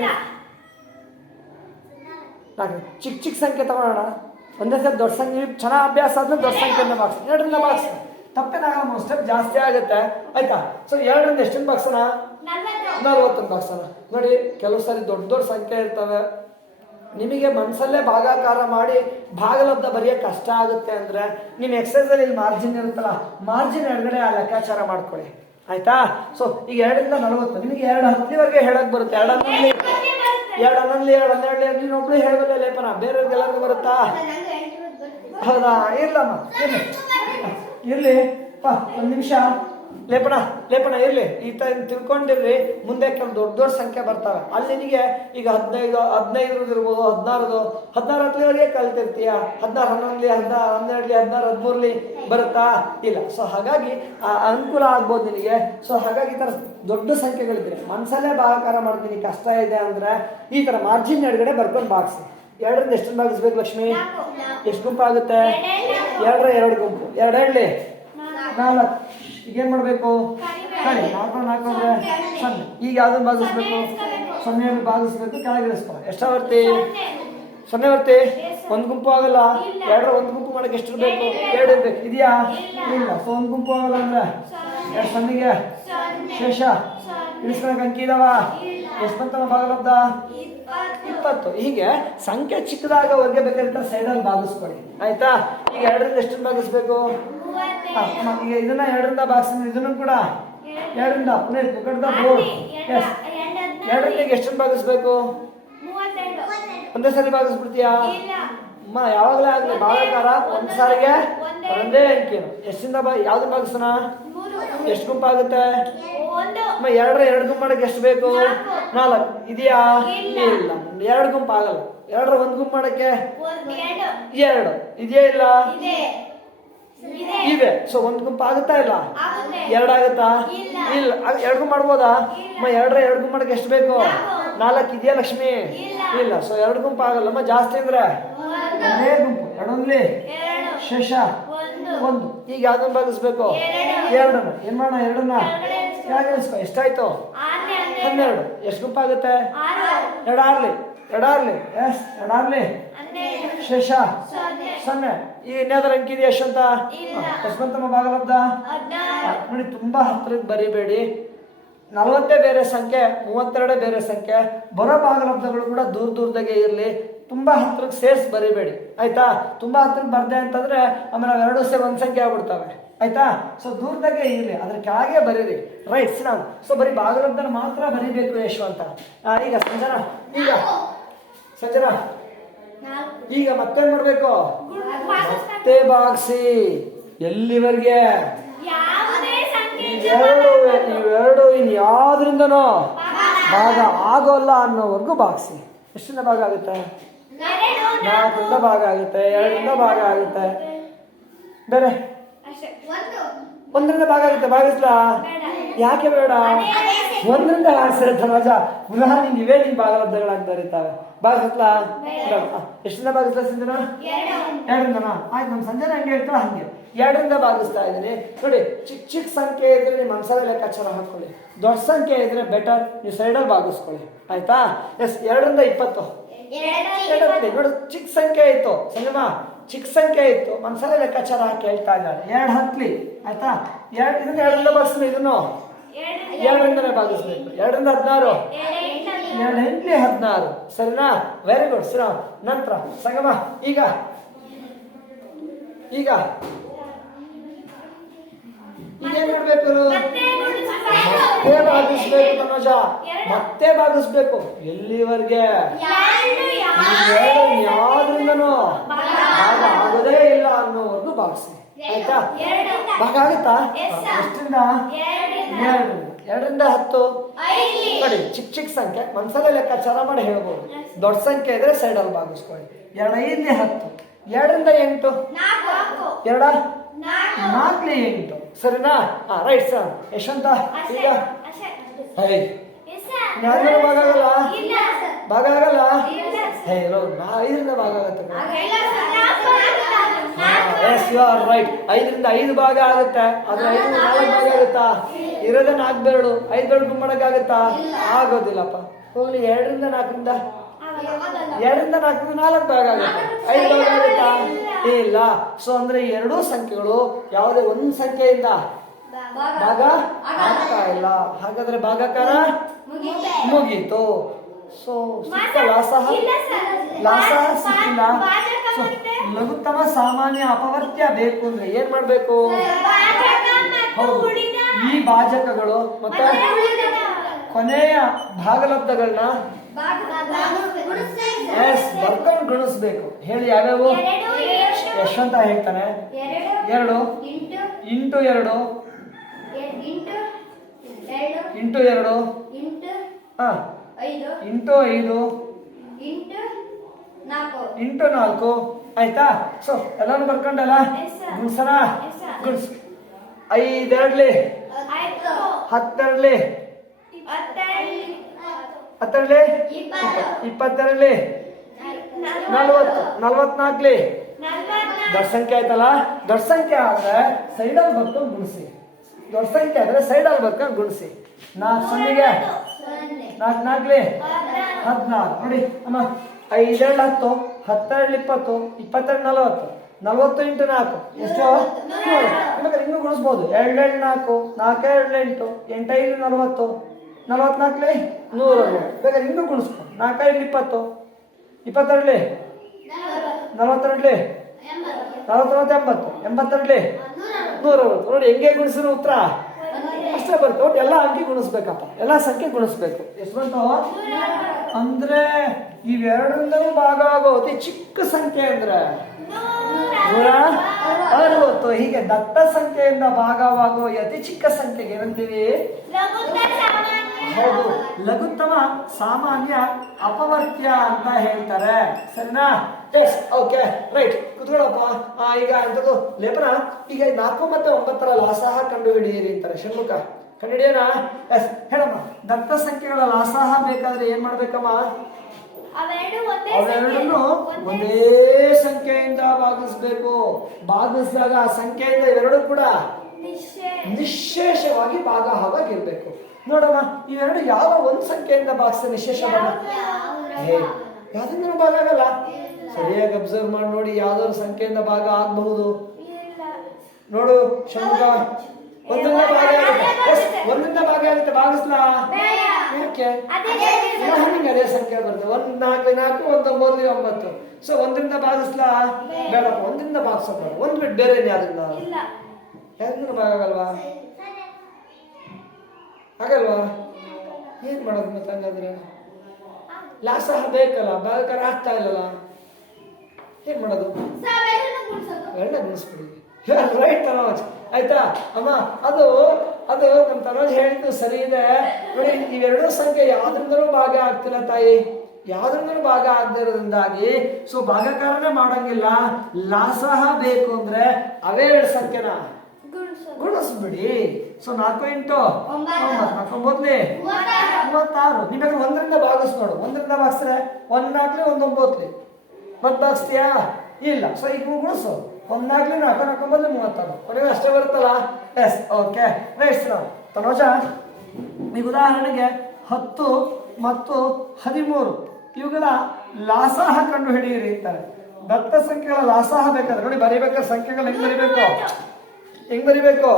ಚಿಕ್ಕ ಚಿಕ್ಕ ಸಂಖ್ಯೆ ತಗೊಳ್ಳೋಣ. ಒಂದೇ ಸಲ ದೊಡ್ಡ ಸಂಖ್ಯೆ ಚೆನ್ನಾಗಿ ಅಭ್ಯಾಸ ಆದ್ಮೇಲೆ ದೊಡ್ಡ ಸಂಖ್ಯೆಯಿಂದ ಭಾಗಿಸ್. 2ರಿಂದ ಭಾಗಿಸ್, ತಪ್ಪೇನಾಗಲ್ಲ. 3 ಸ್ಟೆಪ್ ಜಾಸ್ತಿ ಆಗುತ್ತೆ, ಆಯ್ತಾ? ಸೊ 2ರಿಂದ ಎಷ್ಟನ್ನು ಭಾಗಿಸೋಣ? 40 ಭಾಗಿಸೋಣ. ನೋಡಿ, ಕೆಲವು ಸಾರಿ ದೊಡ್ಡ ದೊಡ್ಡ ಸಂಖ್ಯೆ ಇರ್ತವೆ. ನಿಮಗೆ ಮನಸ್ಸಲ್ಲೇ ಭಾಗಾಕಾರ ಮಾಡಿ ಭಾಗಲಬ್ಧ ಬರೆಯೋಕೆ ಕಷ್ಟ ಆಗುತ್ತೆ ಅಂದ್ರೆ ನಿಮ್ಮ ಎಕ್ಸಸೈಸ್ ಅಲ್ಲಿ ಮಾರ್ಜಿನ್ ಇರುತ್ತಲ್ಲ, ಮಾರ್ಜಿನ್ ಎಡಗಡೆ ಆ ಲೆಕ್ಕಾಚಾರ ಮಾಡ್ಕೊಳ್ಳಿ, ಆಯ್ತಾ? ಸೊ ಈಗ 2ರಿಂದ 40 ನಿಮಗೆ 2 10ವರೆಗೆ ಹೇಳಕ್ ಬರುತ್ತೆ. 2 11 2 12 ನೀನು ಒಬ್ಳು ಹೇಳಬಲ್ಲ ಲೇಪನ, ಬೇರೆಯವ್ರಿಗೆಲ್ಲರಿಗೂ ಬರುತ್ತಾ? ಹೌದಾ? ಇರ್ಲಮ್ಮ, ಇರ್ಲಿ ಒಂದ್ ನಿಮಿಷ. ಲೇಪನ ಇರ್ಲಿ. ಈ ತರ ತಿಳ್ಕೊಂಡಿರ್ರಿ. ಮುಂದೆ ಕೆಲವು ದೊಡ್ಡ ದೊಡ್ಡ ಸಂಖ್ಯೆ ಬರ್ತವೆ. ಅಲ್ಲಿ ನಿನಗೆ ಈಗ 15 ಇರ್ಬೋದು, 16 ಹತ್ತಲಿವರೆಗೆ ಕಲ್ತಿರ್ತೀಯ. 16 11 12 16 13 ಬರುತ್ತಾ? ಇಲ್ಲ. ಸೊ ಹಾಗಾಗಿ ಅನುಕೂಲ ಆಗ್ಬೋದು ನಿನಗೆ. ಸೊ ಹಾಗಾಗಿ ಈ ತರ ದೊಡ್ಡ ಸಂಖ್ಯೆಗಳಿದ್ರೆ ಮನಸ್ಸಲ್ಲೇ ಭಾಗಾಕಾರ ಮಾಡ್ತೀನಿ, ಕಷ್ಟ ಇದೆ ಅಂದ್ರೆ ಈ ತರ ಮಾರ್ಜಿನ್ ಎಡಗಡೆ ಬರ್ಕೊಂಡು ಭಾಗಿಸಿ. 2ರಿಂದ ಎಷ್ಟನ್ನು ಭಾಗಿಸ್ಬೇಕು ಲಕ್ಷ್ಮಿ? ಎಷ್ಟು ಗುಂಪು ಆಗುತ್ತೆ? 2ರ 2 ಗುಂಪು. 2 2 4. ಈಗೇನ್ ಮಾಡ್ಬೇಕು? 4 4 ಅಂದ್ರೆ 0. ಈಗ ಯಾವ್ದನ್ನ ಭಾಗಿಸ್ಬೇಕು? 0 ಭಾಗಿಸ್ಬೇಕು. ಕೆಳಗಿಳಿಸ್ಕೊ. ಎಷ್ಟಾವರ್ತಿ? 0 ವರ್ತಿ. ಒಂದ್ ಗುಂಪು ಆಗಲ್ಲ. 2ರ 1 ಗುಂಪು ಮಾಡಕ್ಕೆ ಎಷ್ಟು ಇರ್ಬೇಕು? 2 ಇರ್ಬೇಕು. ಇದೆಯಾ? ಇಲ್ಲ. ಸೊ 1 ಗುಂಪು ಆಗಲ್ಲ ಅಂದ್ರೆ 2 0ಗೆ ಶೇಷ ಇಳಿಸ್ಕೊಳಕ್ ಅಂಕಿ ಇದಾವ? ಎಷ್ಟು ಬಂತವ ಭಾಗಲಬ್ಧ? 20. ಹೀಗೆ ಸಂಖ್ಯೆ ಚಿಕ್ಕದಾಗ ಹೊರಗೆ ಬೇಕಾದ್ರೆ ಸೈಡಲ್ಲಿ ಭಾಗಿಸ್ಕೊಳ್ಳಿ, ಆಯ್ತಾ? ಈಗ 2ರಿಂದ ಎಷ್ಟನ್ನು ಭಾಗಿಸ್ಬೇಕು? ಈಗ ಇದನ್ನ 2ರಿಂದ ಭಾಗಿಸ್ತೀನಿ. ಇದನ್ನು ಕೂಡ 2ರಿಂದ ಬೋರ್ಡ್. ಎಸ್, 2ರಿಂದ ಎಷ್ಟನ್ನು ಭಾಗಿಸ್ಬೇಕು? ಒಂದೇ ಸರಿ ಭಾಗಿಸ್ಬಿಡ್ತೀಯಾ? ಅಮ್ಮ ಯಾವಾಗಲೇ ಆಗಲಿ ಭಾಗಾಕಾರ ಒಂದ್ ಸಾರಿಗೆ ಒಂದೇ ಅಂಕಿನು. ಎಷ್ಟಿಂದ ಯಾವ್ದು ಭಾಗಿಸೋಣ? ಎಷ್ಟು ಗುಂಪು ಆಗುತ್ತೆ? 2ರ 2 ಗುಂಪು ಮಾಡಕ್ಕೆ ಎಷ್ಟು ಬೇಕು? 4. ಇದೆಯಾ? ಇಲ್ಲ. 2 ಗುಂಪು ಆಗಲ್ಲ. 2ರ 1 ಗುಂಪು ಮಾಡಕ್ಕೆ 2. ಇದೆಯಾ? ಇಲ್ಲ. ಇದೆ. ಸೊ 1 ಗುಂಪು ಆಗುತ್ತಾ? ಇಲ್ಲ. 2 ಆಗುತ್ತಾ? ಇಲ್ಲ. 2 ಗುಂಪು ಮಾಡ್ಬೋದಾ? 2ರ 2 ಗುಂಪು ಮಾಡಕ್ಕೆ ಎಷ್ಟು ಬೇಕು? 4. ಇದೆಯಾ ಲಕ್ಷ್ಮಿ? ಇಲ್ಲ. ಸೊ 2 ಗುಂಪು ಆಗಲ್ಲಮ್ಮ. ಜಾಸ್ತಿ ಅಂದ್ರೆ ಒಂದೇ ಗುಂಪು. 2 ಶೇಷ 1. ಈಗ ಯಾವ್ದನ್ನ ಭಾಗಿಸ್ಬೇಕು? 2ನ್ನ. ಏನ್ ಮಾಡೋಣ? 2ನ್ನ ಕೆಳಗಿಳಿಸ್ಕೊ. ಎಷ್ಟಾಯ್ತು? 12. ಎಷ್ಟು ಗುಂಪು ಆಗುತ್ತೆ? 2 6 ಎಡಾರ್ಲಿ ಎಸ್ ಎಡಾರ್ಲಿ ಶೇಷ 0. ಈ ಇನ್ನೇದ್ರ ಅಂಕಿ ಇದೆಯಾ ಯಶವಂತ? ಯಶವಂತಮ್ಮ ಭಾಗಲಬ್ಧ ನೋಡಿ, ತುಂಬಾ ಹತ್ರಕ್ಕೆ ಬರಿಬೇಡಿ. 40 ಬೇರೆ ಸಂಖ್ಯೆ, 32 ಬೇರೆ ಸಂಖ್ಯೆ. ಬರೋ ಭಾಗಲಬ್ಧಗಳು ಕೂಡ ದೂರದಾಗೆ ಇರಲಿ, ತುಂಬಾ ಹತ್ರಕ್ಕೆ ಸೇರ್ಸ್ ಬರಿಬೇಡಿ ಆಯ್ತಾ. ತುಂಬಾ ಹತ್ರಕ್ಕೆ ಬರ್ದೆ ಅಂತಂದ್ರೆ ಆಮೇಲೆ ಅವೆರಡು ಸೇರಿ ಒಂದ್ ಸಂಖ್ಯೆ ಆಗ್ಬಿಡ್ತವೆ ಆಯ್ತಾ. ಸೊ ದೂರದಾಗೆ ಇರಲಿ, ಅದ್ರ ಕೆಳಗೆ ಬರೀರಿ. ರೈಟ್ ನಾವು ಸೊ ಬರೀ ಭಾಗಲಬ್ಧನ ಮಾತ್ರ ಬರಿಬೇಕು ಯಶವಂತ. ಈಗ ಸಂಜನಾ, ಈಗ ಮತ್ತೇನ್ ಮಾಡ್ಬೇಕು? ಮತ್ತೆ ಭಾಗಿಸಿ. ಎಲ್ಲಿವರೆಗೆ? ಇವೆರಡು ಇನ್ಯಾವ್ದ್ರಿಂದನೋ ಭಾಗ ಆಗೋಲ್ಲ ಅನ್ನೋವರೆಗೂ ಭಾಗಿಸಿ. ಎಷ್ಟರಿಂದ ಭಾಗ ಆಗುತ್ತೆ? 4ರಿಂದ ಭಾಗ ಆಗುತ್ತೆ, 2ರಿಂದ ಭಾಗ ಆಗುತ್ತೆ, ಬೇರೆ 1ರಿಂದ ಭಾಗ ಆಗುತ್ತೆ. ಭಾಗಿಸ್ಲಾ? ಯಾಕೆ ಬೇಡ? 1ರಿಂದ ಭಾಗಿಸಿರುತ್ತೆ ರಾಜ. ಪುನಃ ನೀವೇ ನಿನ್ ಭಾಗಲಬ್ಧಗಳಾಗಿ ಬರೀತಾವೆ. ಭಾಗಿಸ್ಲಾ? ಎಷ್ಟರಿಂದ ಭಾಗಿಸ್ಲಾ ಸಂಜನಾ? 2ರಿಂದನಾ? ಆಯ್ತು, ನಮ್ ಸಂಜನಾ ಹಂಗೆ ಹೇಳ್ತಾಳ ಹಂಗೆ 2ರಿಂದ ಭಾಗಿಸ್ತಾ ಇದ್ದೀನಿ. ನೋಡಿ, ಚಿಕ್ಕ ಸಂಖ್ಯೆ ಇದ್ರೆ ನಿಮ್ಮ ಮನಸ್ಸಲ್ಲಿ ಲೆಕ್ಕಾಚಾರ ಹಾಕೊಳ್ಳಿ. ದೊಡ್ಡ ಸಂಖ್ಯೆ ಇದ್ರೆ ಬೆಟರ್ ನೀವು ಸೈಡಲ್ಲಿ ಭಾಗಿಸ್ಕೊಳ್ಳಿ ಆಯ್ತಾ. ಎಸ್ 2ರಿಂದ 20 ನೋಡಿ, ಚಿಕ್ಕ ಸಂಖ್ಯೆ ಇತ್ತು ಸಂಜನಾ, ಚಿಕ್ಕ ಸಂಖ್ಯೆ ಇತ್ತು, ಮನಸ್ಸಲ್ಲಿ ಲೆಕ್ಕಾಚಾರ ಹಾಕಿ ಹೇಳ್ತಾ ಇದ್ದಾರೆ. 2 ಹತ್ಲಿ ಆಯ್ತಾ. ಇದನ್ನ 2ರಿಂದ ಭಾಗಿಸ್ತೀನಿ, ಇದನ್ನು 2ರಿಂದನೇ ಭಾಗಿಸ್ಬೇಕು. 2ರಿಂದ 16, 2 ಎಂಟ್ಲಿ 16 ಸರಿನಾ. Very good Shriram. ನಂತರ ಸಂಗಮ ಈಗ ಏನ್ ಮಾಡ್ಬೇಕು? ಮತ್ತೆ ಭಾಗಿಸ್ಬೇಕು ತನುಜ, ಮತ್ತೆ ಭಾಗಿಸ್ಬೇಕು. ಎಲ್ಲಿವರೆಗೆ? ಯಾವ್ದ್ರಿಂದನೂ ಭಾಗ ಆಗೋದೇ ಇಲ್ಲ ಅನ್ನೋವರೆಗೂ ಭಾಗಿಸಿ ಆಯ್ತಾ. ಭಾಗ ಆಗುತ್ತಾ? ಎಷ್ಟರಿಂದ? 2ರಿಂದ 10 ನೋಡಿ, ಚಿಕ್ಕ ಸಂಖ್ಯೆ ಮನ್ಸಲ್ಲೇ ಲೆಕ್ಕಾಚಾರ ಮಾಡಿ ಹೇಳ್ಬೋದು. ದೊಡ್ಡ ಸಂಖ್ಯೆ ಇದ್ರೆ ಸೈಡಲ್ಲಿ ಭಾಗಿಸ್ಕೊಳ್ಳಿ. 2 5 10, 2ರಿಂದ 8, 2 4 8 ಸರಿನಾ. Right sir. ಯಶವಂತ ಈಗ ಯಾವ್ದ್ರಿಂದ ಭಾಗ ಆಗಲ್ಲ? ಭಾಗ ಆಗಲ್ಲ? 5ರಿಂದ ಭಾಗ ಆಗುತ್ತೆ. Yes you are right. 5ರಿಂದ 5 ಭಾಗ ಆಗುತ್ತೆ. ಆದ್ರೆ 5ರಿಂದ 4 ಭಾಗ ಆಗುತ್ತಾ? ಇರೋದೇ 4 ಬೆರಳು, 5 ಬೆರಳು ಮಾಡಕ್ಕಾಗತ್ತಾ? ಆಗೋದಿಲ್ಲಪ್ಪ. ಹೋಗ್ಲಿ, 2ರಿಂದ 4ರಿಂದ 4 ಭಾಗ ಆಗುತ್ತೆ. 5 ಭಾಗ ಆಗುತ್ತಾ? ಇಲ್ಲ. ಸೊ ಅಂದ್ರೆ ಈ ಎರಡೂ ಸಂಖ್ಯೆಗಳು ಯಾವುದೇ ಒಂದು ಸಂಖ್ಯೆಯಿಂದ ಭಾಗ ಆಗ್ತಾ ಇಲ್ಲ. ಹಾಗಾದ್ರೆ ಭಾಗಾಕಾರ ಮುಗೀತು. ಸೊ ಸಿಕ್ಕಲ್ಲ, ಲಾಸ ಸಿಕ್ಕಿಲ್ಲ. ಲಘುತ್ತಮ ಸಾಮಾನ್ಯ ಅಪವರ್ತ್ಯ ಬೇಕು ಅಂದ್ರೆ ಏನ್ ಮಾಡ್ಬೇಕು? ಹೌದು, ಈ ಭಾಜಕಗಳು ಮತ್ತೆ ಕೊನೆಯ ಭಾಗಲಬ್ಧಗಳನ್ನ ಬರ್ಕೊಂಡು ಗುಣಿಸ್ಬೇಕು. ಹೇಳಿ ಯಾವ್ಯಾವು? ಯಶವಂತ ಹೇಳ್ತಾನೆ. 2 ಇಂಟು 2 ಇಂಟು 2 ಇಂಟು 5 ಇಂಟು 4 ಆಯ್ತಾ. ಸೊ ಎಲ್ಲಾನು ಬರ್ಕೊಂಡಲ್ಲ, ಗುಡ್ಸನ ಗುಡ್ಸ್. 5 2 10 2 10 22 40 44 ದೊಡ್ಡ ಸಂಖ್ಯೆ ಆಯ್ತಲ್ಲ. ದೊಡ್ಡ ಸಂಖ್ಯೆ ಆದ್ರೆ ಸೈಡಲ್ಲಿ ಬರ್ಕೊಂಡು ಗುಣಿಸಿ. ದೊಡ್ಡ ಸಂಖ್ಯೆ ಆದ್ರೆ ಸೈಡಲ್ಲಿ ಬರ್ಕೊಂಡು ಗುಣಿಸಿ. 4 ಸೊನ್ನೆಗೆ 4 4 16 ನೋಡಿ ಅಮ್ಮ. 5 2 10, 10 2 20, 22 40, 40 ಇಂಟು 4 ಎಷ್ಟು? ಇನ್ನೂ ಗುಣಿಸ್ಬೋದು. 2 2 4, 4 2 8, 8 5 40, 44 100. ಬೇಕಾದ್ರೆ ಇನ್ನೂ ಗುಣಿಸ್ಕೊ. 4 5 20, 22 42 40 80, 82 100. ನೋಡಿ ಹೆಂಗೆ ಗುಣಿಸಿರೋ ಉತ್ತರ ಅಷ್ಟೇ ಬರುತ್ತೆ. ಒಟ್ಟು ಎಲ್ಲ ಅಂಕಿ ಗುಣಿಸ್ಬೇಕಪ್ಪ, ಎಲ್ಲ ಸಂಖ್ಯೆ ಗುಣಿಸ್ಬೇಕು. ಎಷ್ಟು ಬಂತು ಅಂದ್ರೆ ಇವೆರಡರಿಂದಲೂ ಭಾಗ ಆಗೋ ಅತಿ ಚಿಕ್ಕ ಸಂಖ್ಯೆ ಅಂದ್ರೆ 160. ಹೀಗೆ ದತ್ತ ಸಂಖ್ಯೆಯಿಂದ ಭಾಗವಾಗುವ ಅತಿ ಚಿಕ್ಕ ಸಂಖ್ಯೆಗೆ ಏನಂತೀವಿ? ಹೌದು, ಲಘುತ್ತಮ ಸಾಮಾನ್ಯ ಅಪವರ್ತ್ಯ ಅಂತ ಹೇಳ್ತಾರೆ. ಸರಿನಾ? Yes okay right. ಕುತ್ಕೊಳ್ಳಪ್ಪ. ಈಗ ಅಂತದ್ದು ಲೇಪನ. ಈಗ 4 ಮತ್ತು 9ರ ಲಾಸಹ ಕಂಡು ಹಿಡಿಯಿರಿ ಅಂತಾರೆ. ಷಣ್ಮುಖ ಕಂಡು ಹಿಡಿಯೋಣ? ಎಸ್ ಹೇಳಮ್ಮ. ದತ್ತ ಸಂಖ್ಯೆಗಳ ಲಾಸಹ ಬೇಕಾದ್ರೆ ಏನ್ ಮಾಡ್ಬೇಕಮ್ಮ? ಅವೆರಡನ್ನು ಒಂದೇ ಸಂಖ್ಯೆಯಿಂದ ಭಾಗಿಸ್ಬೇಕು. ಭಾಗಿಸಿದಾಗ ಆ ಸಂಖ್ಯೆಯಿಂದ ಇವೆರಡು ಕೂಡ ನಿಶೇಷವಾಗಿ ಭಾಗವಾಗಿರ್ಬೇಕು. ನೋಡಮ್ಮ, ಇವೆರಡು ಯಾವ ಒಂದು ಸಂಖ್ಯೆಯಿಂದ ಭಾಗಿಸ ನಿಶೇಷ ಭಾಗ? ಯಾವ್ದ್ರಿಂದ ಭಾಗ ಆಗಲ್ಲ. ಸರಿಯಾಗಿ ಅಬ್ಸರ್ವ್ ಮಾಡಿ ನೋಡಿ, ಯಾವ್ದಾದ್ರು ಸಂಖ್ಯೆಯಿಂದ ಭಾಗ ಆಗಬಹುದು. ನೋಡು ಶಂಕ, ಒಂದರಿಂದ ಭಾಗ ಆಗುತ್ತೆ, ಒಂದರಿಂದ ಭಾಗ ಆಗುತ್ತೆ, ಭಾಗಿಸ್ಲಾ? ಯಾಕೆ? ಹಂಗೆ ಅದೇ ಸಂಖ್ಯೆ ಬರ್ತದೆ. 1 4 4 1 9 9. ಸೊ ಒಂದರಿಂದ ಭಾಗಿಸ್ಲಾ? ಬೇಡ, ಒಂದರಿಂದ ಭಾಗಿಸೋದು. ಒಂದ್ ಬಿಟ್ಟು ಬೇರೆ ಯಾವ್ದ್ರಿಂದ ಯಾವ್ದ್ರಿಂದ ಭಾಗ ಆಗಲ್ವಾ? ಆಗಲ್ವಾ? ಏನ್ ಮಾಡೋದು ಮತ್ತೆ ಹಂಗಾದ್ರೆ? ಲಾಸಹ ಬೇಕಲ್ಲ, ಭಾಗಕಾರ ಆಗ್ತಾ ಇಲ್ಲಲ್ಲ, ಏನ್ ಮಾಡೋದು? ಎಲ್ಲ ಗುಣಿಸ್ಬಿಡಿ. ರೈಟ್ ತನೋಜ್, ಆಯ್ತಾ ಅಮ್ಮ? ಅದು ಅದು ನಮ್ಮ ತನೋಜ್ ಹೇಳಿದ್ದು ಸರಿ ಇದೆ ನೋಡಿ. ಇವೆರಡೂ ಸಂಖ್ಯೆ ಯಾವ್ದ್ರಿಂದಲೂ ಭಾಗ ಆಗ್ತಿಲ್ಲ ತಾಯಿ, ಯಾವ್ದ್ರಿಂದಲೂ ಭಾಗ ಆಗದಿರೋದ್ರಿಂದಾಗಿ ಸೊ ಭಾಗಕಾರನೇ ಮಾಡಂಗಿಲ್ಲ. ಲಾಸಹ ಬೇಕು ಅಂದ್ರೆ ಅವೇ 2 ಸಂಖ್ಯೆನ ಗುಣಿಸ್ಬಿಡಿ. ಸೊ 4 × 9 4 36. ನೀ ಬೇಕಾದ್ರೆ 1ರಿಂದ ಭಾಗಿಸ್ ನೋಡು. 1ರಿಂದ ಭಾಗಿಸ್ರೆ 1 4 1 9 ಮತ್ ಭಾಗಿಸ್ತೀಯಾ? ಇಲ್ಲ. ಸೊ ಈಗ ಗುಣಿಸು. 1 4 4 4 9 36. ಕೊನೆಗೆ ಅಷ್ಟೇ ಬರುತ್ತಲ್ಲ? S, okay right. ತನೋಜ, ಈಗ ಉದಾಹರಣೆಗೆ 10 ಮತ್ತು 13 ಇವುಗಳ ಲಾಸಹ ಕಂಡು ಹಿಡಿಯಿರಿ ಅಂತಾರೆ. ದತ್ತ ಸಂಖ್ಯೆಗಳ ಲಾಸಹ ಬೇಕಾದ್ರೆ ನೋಡಿ, ಬರೀಬೇಕಾದ್ರೆ ಸಂಖ್ಯೆಗಳು ಹೆಂಗ್ ಬರಿಬೇಕು?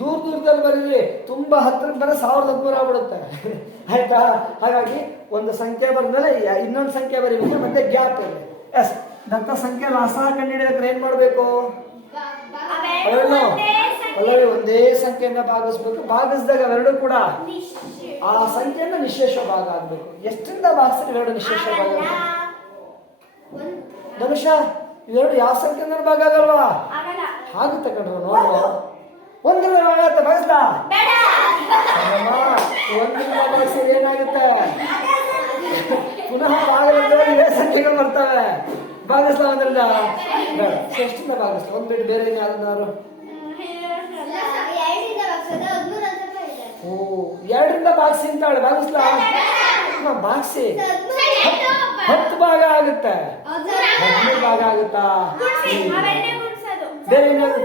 ದೂರದಲ್ಲಿ ಬರೀರಿ. ತುಂಬಾ ಹತ್ತಿರಕ್ಕೆ ಬರ 1013 ಆಗ್ಬಿಡುತ್ತೆ, ಆಯ್ತಾ? ಹಾಗಾಗಿ ಒಂದು ಸಂಖ್ಯೆ ಬಂದ್ಮೇಲೆ ಇನ್ನೊಂದು ಸಂಖ್ಯೆ ಬರೀಬೇಕು, ಮತ್ತೆ ಗ್ಯಾಪ್ ಇರಲಿ. ಎಸ್, ದತ್ತ ಸಂಖ್ಯೆ ಲಾಸಹ ಕಂಡು ಹಿಡಿಯೋಕೆ ಏನ್ ಮಾಡ್ಬೇಕು? ಅಲ್ಲವೇ ಒಂದೇ ಸಂಖ್ಯೆಯಿಂದ ಭಾಗಿಸ್ಬೇಕು. ಭಾಗಿಸಿದಾಗ ಅವೆರಡು ಕೂಡ ಆ ಸಂಖ್ಯೆಯಿಂದ ನಿಶೇಷ ಭಾಗ ಆಗ್ಬೇಕು. ಎಷ್ಟರಿಂದ ಭಾಗಿಸಿದ್ರೆ ಇವೆರಡು ನಿಶೇಷ ಭಾಗ ಧನುಷ? ಇವೆರಡು ಯಾವ ಸಂಖ್ಯೆಯಿಂದ ಭಾಗ ಆಗಲ್ವಾ? ಆಗುತ್ತೆ ಕಣ್ರು, ನೋಡುವ. 1ರಿಂದ ಭಾಗ ಆಗುತ್ತೆ, ಭಾಗಿಸ್ಲಾ? 1ರಿಂದ ಭಾಗಿಸಿದ್ರೆ ಏನಾಗುತ್ತೆ? ಪುನಃ ಭಾಗದಲ್ಲಿ ಇವೇ ಸಂಖ್ಯೆಗಳು ಬರ್ತವೆ. ಭಾಗಿಸ್ಲಾ? 1ರಿಂದ ಬೇಡ. ಎಷ್ಟರಿಂದ ಭಾಗಿಸ್ಲಾ? ಒಂದ್ ಬಿಟ್ಟು ಬೇರೆ ಯಾವ್ದಾರು? ಓ, 2ರಿಂದ ಭಾಗಿಸಿ ಅಂತಾಳೆ. ಭಾಗಿಸ್ಲಾ? ಭಾಗಿಸಿ 10 ಭಾಗ ಆಗುತ್ತೆ. 13 ಭಾಗ ಆಗುತ್ತಾ? ಬೇರೆ ಏನಾದ್ರು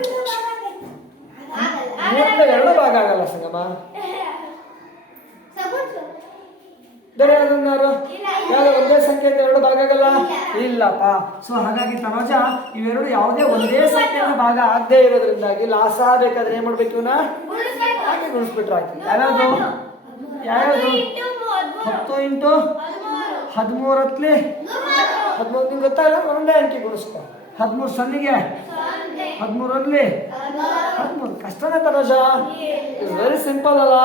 2 ಭಾಗ ಆಗಲ್ಲ ಸಂಗಮ. ಬೇರೆ ಯಾವ್ದಾರು? ಯಾವ್ದು ಒಂದೇ ಸಂಖ್ಯೆಯಿಂದ 2 ಭಾಗ ಆಗಲ್ಲ? ಇಲ್ಲಪ್ಪ. ಸೊ ಹಾಗಾಗಿ ತನೋಜ, ಇವೆರಡು ಯಾವುದೇ ಒಂದೇ ಸಂಖ್ಯೆಯಿಂದ ಭಾಗ ಆಗದೆ ಇರೋದ್ರಿಂದಾಗಿ ಲಾಸ ಬೇಕಾದ್ರೆ ಏನ್ ಮಾಡ್ಬೇಕು? ಇವನ್ನ ಹಾಗೆ ಗುಣಿಸ್ಬಿಟ್ರೆ ಆಯ್ತು. ಯಾವ್ಯಾವ್ದು 10 × 13 13 ನಿಂಗೆ ಗೊತ್ತಾಗಲ್ಲ, ಒಂದೇ ಅಂಕಿ ಗುಣಿಸ್ಕೊ. 13 ಸೊನ್ನೆಗೆ 13 13. ಕಷ್ಟನೇ ತನೋಜ? ಇಟ್ಸ್ ವೆರಿ ಸಿಂಪಲ್ ಅಲ್ಲ?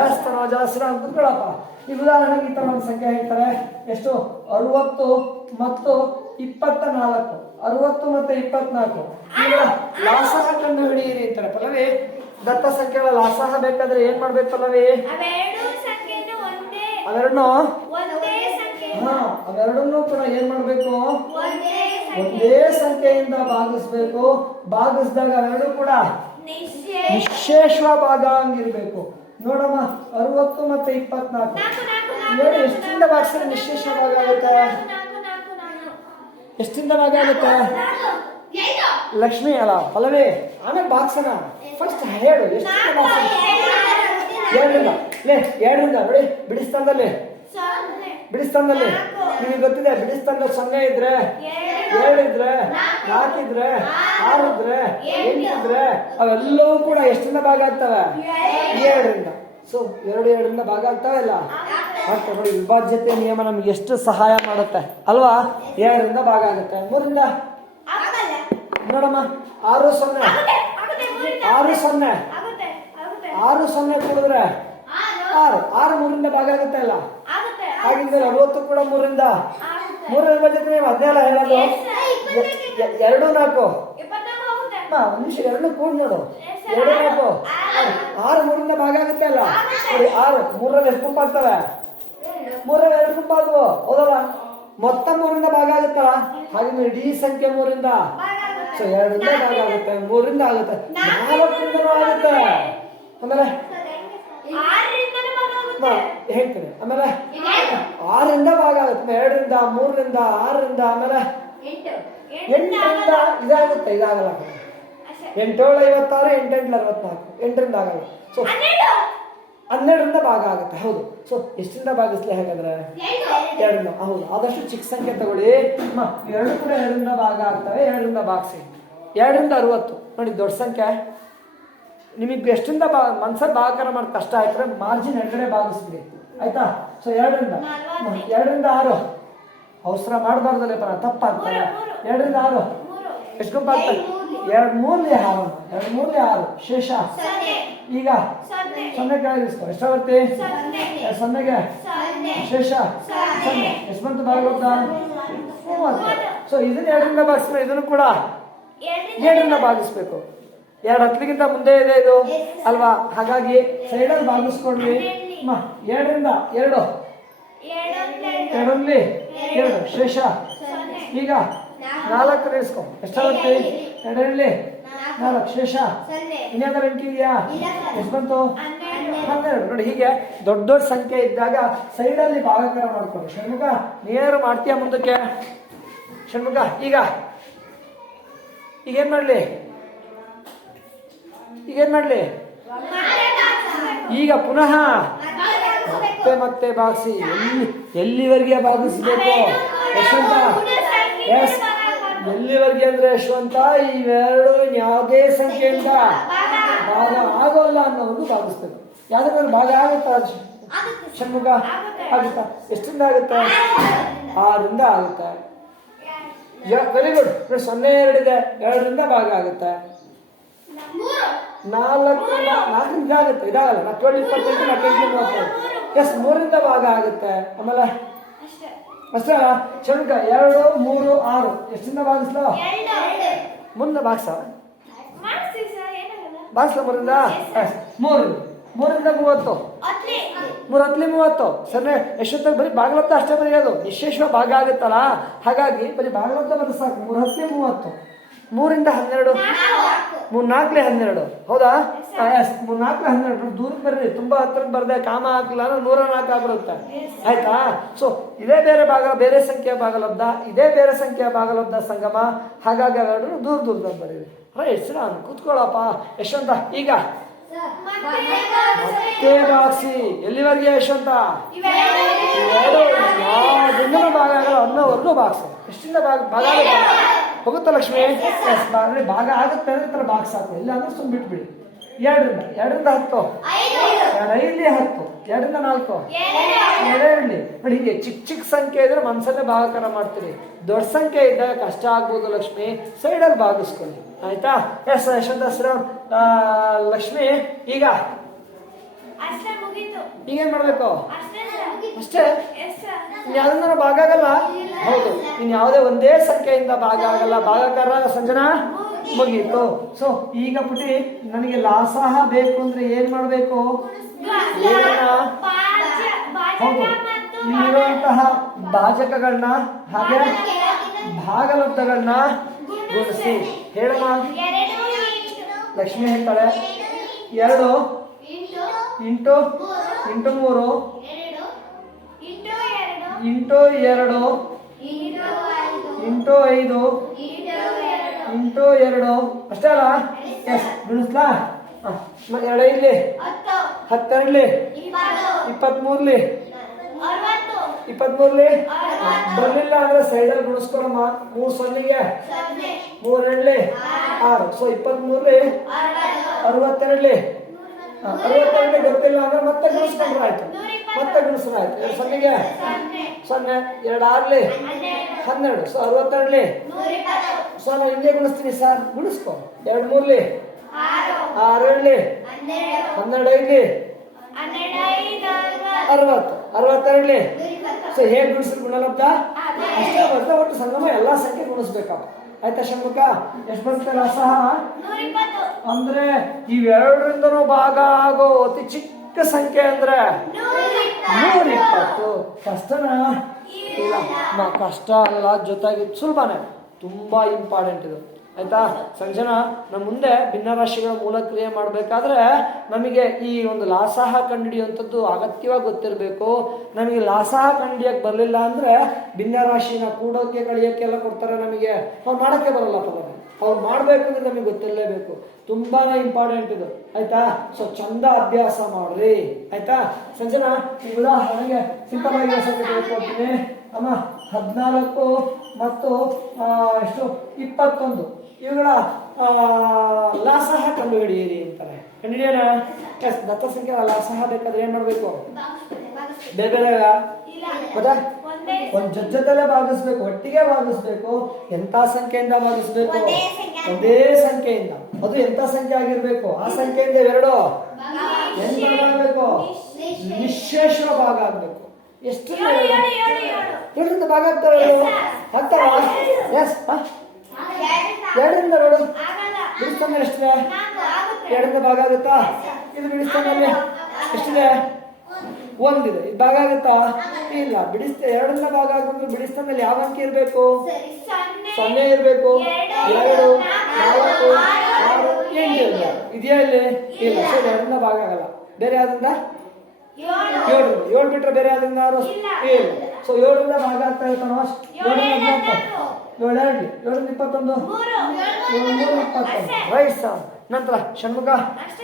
ಎಸ್ ತನೋಜ, ಶ್ರೀರಾಮ್ ಕೂತ್ಕೊಳ್ಳಪ್ಪ. ಈಗ ಉದಾಹರಣೆಗೆ ಈ ತರ ಒಂದು ಸಂಖ್ಯೆ ಹೇಳ್ತಾರೆ. ಎಷ್ಟು? 60 ಮತ್ತು 24. 60 ಮತ್ತು 24 ಈಗ ಲಾಸಹ ಕಂಡು ಹಿಡಿಯಿರಿ ಅಂತಾರೆ. ಪಲ್ಲವಿ, ದತ್ತ ಸಂಖ್ಯೆಗಳ ಲಾಸಹ ಬೇಕಾದ್ರೆ ಏನ್ ಮಾಡ್ಬೇಕು ಪಲ್ಲವಿ? ಅವೆರಡನ್ನೂ ಕೂಡ ಏನ್ ಮಾಡ್ಬೇಕು? ಒಂದೇ ಸಂಖ್ಯೆಯಿಂದ ಭಾಗಿಸ್ಬೇಕು. ಭಾಗಿಸಿದಾಗ ಅವೆರಡು ಕೂಡ ನಿಶೇಷ ಭಾಗ ಹಂಗಿರ್ಬೇಕು. ನೋಡಮ್ಮ, 60 ಮತ್ತು 24 ಇವೆರಡು ಎಷ್ಟಿಂದ ಭಾಗಿಸಿದ್ರೆ ನಿಶೇಷ ಭಾಗ ಆಗುತ್ತೆ? ಎಷ್ಟಿಂದ ಭಾಗ ಆಗುತ್ತೆ? ಲಕ್ಷ್ಮಿ ಅಲ್ಲ ಪಲ್ಲವಿ, ಆಮೇಲೆ ಭಾಗ್ಸನ. ಫಸ್ಟ್ ಹೇಳು ಎಷ್ಟಿಂದ ಭಾಗಿಸ? 2ರಿಂದ. 2ರಿಂದ ನೋಡಿ, ಬಿಡಿಸ್ತಾನದಲ್ಲಿ ನಿಮಗೆ ಗೊತ್ತಿದೆ. ಬಿಡಿಸ್ತಾನದಲ್ಲಿ 0 ಇದ್ರೆ, 2 ಇದ್ರೆ, 4 ಇದ್ರೆ, 6 ಇದ್ರೆ, 8 ಇದ್ರೆ ಅವೆಲ್ಲವೂ ಕೂಡ ಎಷ್ಟಿಂದ ಭಾಗ ಆಗ್ತವೆ? 2ರಿಂದ. ಸೊ 2ರಿಂದ ಭಾಗ ಆಗ್ತಾವಲ್ಲ? ಮತ್ತೆ ನೋಡಿ, ವಿಭಾಜ್ಯತೆ ನಿಯಮ ನಮ್ಗೆ ಎಷ್ಟು ಸಹಾಯ ಮಾಡುತ್ತೆ ಅಲ್ವಾ? 2ರಿಂದ ಭಾಗ ಆಗುತ್ತೆ. 3ರಿಂದ ನೋಡಮ್ಮ, 6 0 ಕೂಡಿದ್ರೆ 6 3ರಿಂದ ಭಾಗ ಆಗುತ್ತೆ ಅಲ್ಲ? ಹಾಗಿದ್ರೆ 60 ಕೂಡ 3ರಿಂದ. 3ರ ಜೊತೆ 17 ಹೇಳೋದು 2 4. ಒಂದು ನಿಮಿಷ, 2 ಕೂಡಿ ನೋಡು. 2 4 6 3ರಿಂದ ಭಾಗ ಆಗುತ್ತೆ ಅಲ್ಲ? 6 3ರಲ್ಲಿ ಎಷ್ಟು ಗುಂಪು ಆಗ್ತವೆ? 3ರಲ್ಲಿ 2 ಗುಂಪು ಆದ್ವು, ಹೌದಲ್ಲ? ಮೊತ್ತ 3ರಿಂದ ಭಾಗ ಆಗುತ್ತಲ್ಲ? ಹಾಗೆ ಇಡೀ ಸಂಖ್ಯೆ 3ರಿಂದ. ಸೊ 2ರಿಂದ ಭಾಗ ಆಗುತ್ತೆ, 3ರಿಂದ ಆಗುತ್ತೆ, 4ರಿಂದನೂ ಆಗುತ್ತೆ. ಆಮೇಲೆ ಹೇಳ್ತೀನಿ. ಆಮೇಲೆ 6ರಿಂದ ಭಾಗ ಆಗುತ್ತೆ, 2ರಿಂದ 3ರಿಂದ 6ರಿಂದ, ಆಮೇಲೆ 8ರಿಂದ ಇದಾಗುತ್ತೆ. ಇದಾಗಲ್ಲ. 8 7 56, 8 8 64, 8ರಿಂದ ಆಗಲ್ಲ. ಸೊ 12ರಿಂದ ಭಾಗ ಆಗುತ್ತೆ. ಹೌದು, ಸೊ ಎಷ್ಟಿಂದ ಭಾಗಿಸ್ಲಿ ಹಾಗಾದ್ರೆ ಎರಡರಿಂದ. ಹೌದು, ಆದಷ್ಟು ಚಿಕ್ಕ ಸಂಖ್ಯೆ ತಗೊಳ್ಳಿ. ಎರಡು ಕೂಡ ಎರಡರಿಂದ ಭಾಗ ಆಗ್ತವೆ, ಎರಡರಿಂದ ಭಾಗಿಸಿ. 2 ರಿಂದ 60 ನೋಡಿ, ದೊಡ್ಡ ಸಂಖ್ಯೆ. ನಿಮಗೆ ಎಷ್ಟಿಂದ ಮನ್ಸಲ್ಲಿ ಭಾಗಾಕಾರ ಮಾಡಿ ಕಷ್ಟ ಆಯ್ತಾರೆ ಮಾರ್ಜಿನ್ ಎಡಗಡೆ ಭಾಗಿಸ್ಬಿಡಿ, ಆಯ್ತಾ? ಸೊ 2 ರಿಂದ 6 ಅವಸರ ಮಾಡಬಾರ್ದಲ್ಲಪ್ಪ, ತಪ್ಪಾಗ್ತದೆ. 2 ರಿಂದ 6 ಎಷ್ಟು ಗುಂಪು ಆಗ್ತದೆ? 2 3 6 2 3 6 ಶೇಷ. ಈಗ 0 ಕೆಳಗಿಸ್ಕೊ, ಎಷ್ಟು ಬರ್ತಿ? 0ಗೆ ಶೇಷ 0. ಎಷ್ಟು ಬಂತು ಭಾಗಲಬ್ಧ? 30. ಸೊ ಇದನ್ನ 2 ರಿಂದ ಭಾಗಿಸ್ಬೇಕು, ಇದನ್ನು ಕೂಡ 7 ರಿಂದ ಭಾಗಿಸ್ಬೇಕು. 2 10ಗಿಂತ ಮುಂದೆ ಇದೆ ಇದು ಅಲ್ವಾ, ಹಾಗಾಗಿ ಸೈಡಲ್ಲಿ ಭಾಗಿಸ್ಕೊಂಡ್ವಿ. 7 ರಿಂದ 2 2 ಶೇಷ. ಈಗ 4 ಇಳಿಸ್ಕೊ, ಎಷ್ಟಾಗುತ್ತೆ? 2 4 ಶೇಷ. ಇನ್ಯಾವ್ದಾರು ಅಂಕಿ ಇದೆಯಾ? ಎಷ್ಟು ಬಂತು? 12. ನೋಡಿ, ಹೀಗೆ ದೊಡ್ಡ ದೊಡ್ಡ ಸಂಖ್ಯೆ ಇದ್ದಾಗ ಸೈಡಲ್ಲಿ ಭಾಗಾಕಾರ ಮಾಡ್ಕೊಳ್ಳಿ. ಷಣ್ಮುಖ ನೇರ ಮಾಡ್ತೀಯ ಮುಂದಕ್ಕೆ? ಷಣ್ಮುಖ ಈಗೇನ್ ಮಾಡ್ಲಿ? ಈಗ ಪುನಃ ಮತ್ತೆ ಭಾಗಿಸಿ. ಎಲ್ಲಿವರೆಗೆ ಭಾಗಿಸ್ಬೇಕು ಯಶವಂತ? ಎಸ್, ಎಲ್ಲಿವರೆಗೆ ಅಂದ್ರೆ ಯಶವಂತ, ಇವೆರಡು ಯಾವುದೇ ಸಂಖ್ಯೆಯಿಂದ ಭಾಗ ಆಗೋಲ್ಲ ಅನ್ನೋದು ಭಾಗಿಸ್ಬೇಕು. ಯಾವ್ದಾದ್ರು ಭಾಗ ಆಗುತ್ತಾ ಷಣ್ಮುಖ? ಆಗುತ್ತಾ? ಎಷ್ಟಿಂದ ಆಗುತ್ತೆ? 6 ರಿಂದ ಆಗುತ್ತೆ. Very good. 0 2 ಇದೆ, 2 ರಿಂದ ಭಾಗ ಆಗುತ್ತೆ. 4 ರಿಂದ ಆಗುತ್ತೆ, ಇದಾಗಲ್ಲ. 4 28 30. ಎಸ್, 3 ರಿಂದ ಭಾಗ ಆಗುತ್ತೆ. ಆಮೇಲೆ ಅಷ್ಟೇ ಅಲ್ಲ ಷಣ್ಮುಖ? 2 3 6 ಎಷ್ಟಿಂದ ಭಾಗಿಸ್ಲ? ಮುಂದೆ ಭಾಗಿಸ ಭಾಗಿಸ್ಲ 3 ರಿಂದ 3 ರಿಂದ 30. 3 30. ಸರಿ, ಎಷ್ಟೊತ್ತಾಗ ಬರೀ ಭಾಗಲಬ್ಧ ಅಷ್ಟೇ ಬರೆಯೋದು, ವಿಶೇಷ ಭಾಗ ಆಗುತ್ತಲ್ಲ, ಹಾಗಾಗಿ ಬರೀ ಭಾಗಲಬ್ಧ ಬರೀ ಸಾಕು. 3 10 30. 3 ರಿಂದ 12 3 4 12. ಹೌದಾ? 3 4 12. ದೂರಕ್ಕೆ ಬರ್ರಿ, ತುಂಬಾ ಹತ್ರಕ್ಕೆ ಬರ್ದೆ ಕಾಮ ಹಾಕಿಲ್ಲ ಅಂದ್ರೆ 104 ಆಗ್ಬಿಡುತ್ತೆ, ಆಯ್ತಾ? ಸೊ ಇದೇ ಬೇರೆ ಭಾಗ, ಬೇರೆ ಸಂಖ್ಯೆಯ ಭಾಗಲಬ್ಧ, ಇದೇ ಬೇರೆ ಸಂಖ್ಯೆಯ ಭಾಗಲಬ್ಧ ಸಂಗಮ, ಹಾಗಾಗಿ ಅವೆರಡು ದೂರದಲ್ಲಿ ಬರೀರಿ. ರೈಟ್, ನಾನು ಕೂತ್ಕೊಳ್ಳಪ್ಪ ಯಶವಂತ. ಈಗ ಮತ್ತೆ ಭಾಗಿಸಿ. ಎಲ್ಲಿವರೆಗೆ ಯಶವಂತ? ಯಾವುದರಿಂದ ಭಾಗ ಆಗಲ್ಲ ಅನ್ನೋವರೆಗೂ ಭಾಗಿಸ. ಎಷ್ಟಿಂದ ಭಾಗ ಆಗುತ್ತೆ? ಹೋಗುತ್ತಾ ಲಕ್ಷ್ಮಿ? ಭಾಗ ಆಗುತ್ತೆ ಅಂದ್ರೆ ತರ ಭಾಗ ಸಾಕು, ಇಲ್ಲ ಅಂದ್ರೆ ಸುಮ್ ಬಿಟ್ಬಿಡಿ. 2 ರಿಂದ 10 5 10 2 ರಿಂದ 4 7 ನೋಡಿ. ಹೀಗೆ ಚಿಕ್ಕ ಸಂಖ್ಯೆ ಇದ್ರೆ ಮನ್ಸಲ್ಲೇ ಭಾಗಾಕಾರ ಮಾಡ್ತೀರಿ. ದೊಡ್ಡ ಸಂಖ್ಯೆ ಇದ್ದಾಗ ಕಷ್ಟ ಆಗ್ಬೋದು ಲಕ್ಷ್ಮಿ, ಸೈಡಲ್ಲಿ ಭಾಗಿಸ್ಕೊಳ್ಳಿ, ಆಯ್ತಾ? ಎಸ್ ಯಶವಂತ ಶ್ರೀರಾಮ್. ಲಕ್ಷ್ಮಿ ಈಗ ಈಗೇನ್ ಮಾಡ್ಬೇಕು? ಅಷ್ಟೇ, ಯಾವ್ದನ್ನ ಭಾಗ ಆಗಲ್ಲ. ಹೌದು, ಇನ್ ಯಾವುದೇ ಒಂದೇ ಸಂಖ್ಯೆಯಿಂದ ಭಾಗ ಆಗಲ್ಲ. ಭಾಗಾಕಾರ ಸಂಜನಾ ಮುಗೀತು. ಸೊ ಈಗ ಪುಟಿ ನನಗೆ ಲಾಸಹ ಬೇಕು ಅಂದ್ರೆ ಏನ್ ಮಾಡ್ಬೇಕು? ಹೌದು, ಇಲ್ಲಿರುವಂತಹ ಭಾಜಕಗಳನ್ನ ಹಾಗೆ ಭಾಗಲಬ್ಧಗಳನ್ನ ಗುಣಿಸಿ ಹೇಳಮ್ಮ. ಲಕ್ಷ್ಮಿ ಹೇಳ್ತಾಳೆ 2 ಇಂಟು 3 ಇಂಟು 2 ಇಂಟು 5 ಇಂಟು 2 ಅಷ್ಟೇ ಅಲ್ಲ? ಎಸ್, ಗುಣಿಸ್ಲಾ? 2 ಇಲ್ಲಿ 10 23 23 ಬರ್ಲಿಲ್ಲ ಅಂದ್ರೆ ಸೈಡಲ್ಲಿ ಗುಣಿಸ್ಕೊಳಮ್ಮ. 3 0ಗೆ 3 2 6. ಸೊ 23 62 62 ಗೊತ್ತಿಲ್ಲ ಅಂದ್ರೆ ಮತ್ತೆ ಗುಣಿಸ್ಕೊಂಡ್ರೆ ಆಯ್ತು, ಮತ್ತೆ ಗುಣಿಸ್ರೆ ಆಯ್ತು. 2 0ಗೆ 0 2 6 12. ಸೊ 62. ಸೊ ನಾನು ಹಿಂಗೆ ಗುಣಿಸ್ತೀನಿ ಸರ್, ಗುಣಿಸ್ಕೊ. 2 3 6 7 12 5 60 62. ಸೊ ಹೇಗೆ ಗುಣಿಸಿದ್ರು ಗುಣಲಬ್ಧ ಅಷ್ಟೇ ಬರ್ತಾ ಒಟ್ಟು ಸಂಗಮ ಎಲ್ಲಾ ಸಂಖ್ಯೆ ಗುಣಿಸ್ಬೇಕಪ್ಪ, ಆಯ್ತಾ ಷಣ್ಮುಖ? ಎಷ್ಟು ಬರ್ತಲ್ಲ ಸಹ ಅಂದ್ರೆ ಇವೆರಡರಿಂದನೂ ಭಾಗ ಆಗೋ ಅತಿ ಚಿಕ್ಕ ಸಂಖ್ಯೆ ಅಂದ್ರೆ 120. ಕಷ್ಟನಾ? ಇಲ್ಲ, ಕಷ್ಟ ಅಲ್ಲ, ಜೊತೆಗೆ ಸುಲಭನೇ, ತುಂಬಾ ಇಂಪಾರ್ಟೆಂಟ್ ಇದು, ಆಯ್ತಾ? ಸಂಜನಾ, ನಮ್ಮ ಮುಂದೆ ಭಿನ್ನರಾಶಿಗಳ ಮೂಲ ಕ್ರಿಯೆ ಮಾಡಬೇಕಾದ್ರೆ ನಮಗೆ ಈ ಒಂದು ಲಾಸಹ ಕಂಡುಹಿಡಿಯುವಂಥದ್ದು ಅಗತ್ಯವಾಗಿ ಗೊತ್ತಿರಬೇಕು. ನಮಗೆ ಲಾಸಹ ಕಂಡುಹಿಡಿಯಕ್ಕೆ ಬರಲಿಲ್ಲ ಅಂದ್ರೆ ಭಿನ್ನರಾಶಿನ ಕೂಡೋಕೆ ಕಳಿಯೋಕ್ಕೆಲ್ಲ ಕೊಡ್ತಾರೆ, ನಮಗೆ ನಾವು ಮಾಡೋಕ್ಕೆ ಬರಲ್ಲ. ಅವ್ರು ಮಾಡ್ಬೇಕು ಅಂದ್ರೆ ನಮಗೆ ಗೊತ್ತಿರಲೇಬೇಕು. ತುಂಬಾನೇ ಇಂಪಾರ್ಟೆಂಟ್ ಇದು, ಆಯ್ತಾ? ಸೊ ಚಂದ ಅಭ್ಯಾಸ ಮಾಡ್ರಿ, ಆಯ್ತಾ? ಸಂಜನಾ, ಈ ಉದಾಹರಣೆಗೆ ಸಿಂಪಲ್ ಆಗಿ ಹೇಳ್ಕೊಡ್ತೀನಿ ಅಮ್ಮ. 14 ಮತ್ತು ಎಷ್ಟು 21 ಇವುಗಳ ಲಾಸಹ ಕಂಡು ಹಿಡಿಯಿರಿ ಅಂತಾರೆ. ಕಂಡುಹಿಡಿಯೋಣ. ದತ್ತ ಸಂಖ್ಯೆ ಲಾಸಹ ಬೇಕಾದ್ರೆ ಏನ್ ಮಾಡ್ಬೇಕು? ಬೇರೆ ಬೇರೆ ಹೌದಾ? ಒಂದ್ ಜೊತೆಲ್ಲೇ ಭಾಗಿಸ್ಬೇಕು, ಒಟ್ಟಿಗೆ ಭಾಗಿಸ್ಬೇಕು. ಎಂತ ಸಂಖ್ಯೆಯಿಂದ ಭಾಗಿಸ್ಬೇಕು? ಒಂದೇ ಸಂಖ್ಯೆಯಿಂದ. ಅದು ಎಂತ ಸಂಖ್ಯೆ ಆಗಿರ್ಬೇಕು? ಆ ಸಂಖ್ಯೆಯಿಂದ ಎರಡು ಎಂತ ಮಾಡಬೇಕು? ನಿಶೇಷ ಭಾಗ ಆಗ್ಬೇಕು. ಎಷ್ಟು 7ರಿಂದ ಭಾಗ ಆಗ್ತವೆ? ಆಗ್ತಾವ? ಎಸ್, 2ರಿಂದ ನೋಡು. ಬಿಡಿಸ್ತಾನೆ ಎಷ್ಟಿದೆ? 2ರಿಂದ ಭಾಗ ಆಗುತ್ತಾ? ಇದು ಬಿಡಿಸ್ತಾನಲ್ಲಿ ಎಷ್ಟಿದೆ? 1 ಇದೆ. ಇದು ಭಾಗ ಆಗುತ್ತಾ? ಇಲ್ಲ. 2ರಿಂದ ಭಾಗ ಆಗ್ಬೇಕು. ಬಿಡಿಸ್ತಾನಲ್ಲಿ ಯಾವ ಅಂಕಿ ಇರ್ಬೇಕು? 0 ಇರ್ಬೇಕು. 2, 4, 6, 8 ಇರ್ಬೇಕು. ಇದೆಯಾ ಇಲ್ಲಿ? ಇಲ್ಲ. ಸೊ 2ರಿಂದ ಭಾಗ ಆಗಲ್ಲ. ಬೇರೆ ಯಾವ್ದ್ರಿಂದ? 7 ಬಿಟ್ರೆ ಬೇರೆ ಯಾವ್ದ್ರಿಂದ? ಇಲ್ಲ. ಸೊ 7ರಿಂದ ಭಾಗ ಆಗ್ತಾ ಇರ್ತಾನೋ? 7ರಿಂದ 21, 21. Right sir. ನಂತರ ಷಣ್ಮುಖ,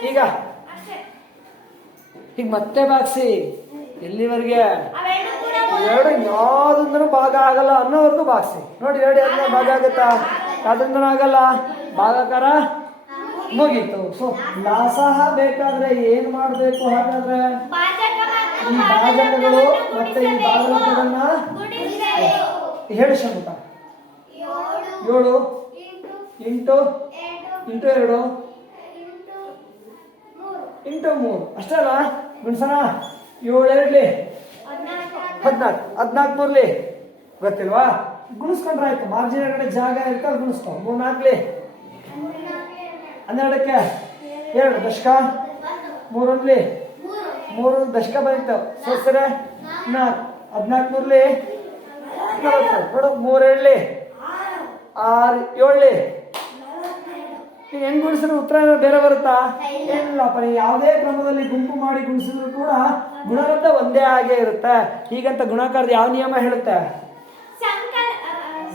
ಈಗ ಮತ್ತೆ ಭಾಗಿಸಿ. ಎಲ್ಲಿವರೆಗೆ? 2 ಯಾವ್ದ್ರಿಂದನೂ ಭಾಗ ಆಗಲ್ಲ ಅನ್ನೋವರೆಗೂ ಭಾಗಿಸಿ. ನೋಡಿ, 2 ಯಾವ್ದನ್ನ ಭಾಗ ಆಗುತ್ತಾ? ಯಾವ್ದ್ರಿಂದನೂ ಆಗಲ್ಲ. ಭಾಗಾಕಾರ ಮುಗೀತು. ಸೊ ಲಾಸಹ ಬೇಕಾದ್ರೆ ಏನ್ ಮಾಡ್ಬೇಕು? ಹಾಗಾದ್ರೆ ಈ ಭಾಜಕಗಳು ಮತ್ತೆ ಈ ಭಾಗಲಕಗಳನ್ನ ಹೇಳಿ ಷಣ್ಮುಖ. 7 ಇಂಟು 2 ಇಂಟು 3 ಅಷ್ಟೇ ಅಲ್ಲ? ಗುಣಸನ 7 2 14, 14 3 ಗೊತ್ತಿಲ್ವಾ? ಗುಣಿಸ್ಕೊಂಡ್ರೆ ಆಯ್ತು. ಮಾರ್ಜಿನ್ ಕಡೆ ಜಾಗ ಇರ್ತಾ ಗುಣಿಸ್ಕೊ. 3 4 12ಕ್ಕೆ 2 ದಶಕ, 3 3 ದಶಕ ಬಂತು. ಸರಿ 4, 14 3 40 ನೋಡು. 3 7 6 7 ನೀವು ಹೆಂಗ್ ಗುಣಿಸಿದ್ರೆ ಉತ್ತರ ಬೇರೆ ಬರುತ್ತಾ? ಇಲ್ಲಪ್ಪ. ಯಾವುದೇ ಕ್ರಮದಲ್ಲಿ ಗುಂಪು ಮಾಡಿ ಗುಣಿಸಿದ್ರು ಕೂಡ ಗುಣಲಬ್ಧ ಒಂದೇ ಆಗೇ ಇರುತ್ತೆ. ಹೀಗಂತ ಗುಣಾಕಾರದ ಯಾವ ನಿಯಮ ಹೇಳುತ್ತೆ?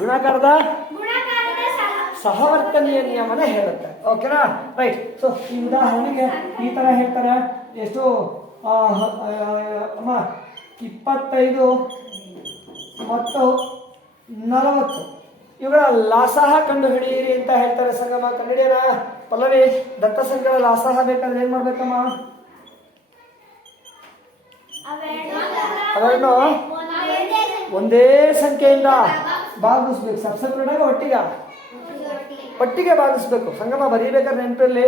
ಗುಣಾಕಾರದ ಸಹವರ್ತನೀಯ ನಿಯಮನೇ ಹೇಳುತ್ತೆ. ಓಕೆನಾ? ರೈಟ್. ಸೊ ಈ ಉದಾಹರಣೆಗೆ ಈ ತರ ಹೇಳ್ತಾರೆ. ಎಷ್ಟು ಅಮ್ಮ? 25 ಮತ್ತು 40 ಇವುಗಳ ಲಾಸಹ ಕಂಡು ಹಿಡಿಯಿರಿ ಅಂತ ಹೇಳ್ತಾರೆ. ಸಂಗಮ ಕಂಡುಹಿಡಿಯೋಣ. ಪಲ್ಲವಿ, ದತ್ತ ಸಂಖ್ಯೆಗಳ ಲಾಸಹ ಬೇಕಾದ್ರೆ ಏನ್ ಮಾಡ್ಬೇಕಮ್ಮ? ಅವೆರಡು ಒಂದೇ ಸಂಖ್ಯೆಯಿಂದ ಭಾಗಿಸ್ಬೇಕು. ಸಬ್ಸೆಪ್ರೇಟ್ ಆಗಿ ಒಟ್ಟಿಗೆ ಭಾಗಿಸ್ಬೇಕು. ಸಂಗಮ ಬರೀಬೇಕಾದ್ರೆ ನೆನಪಿರಲಿ,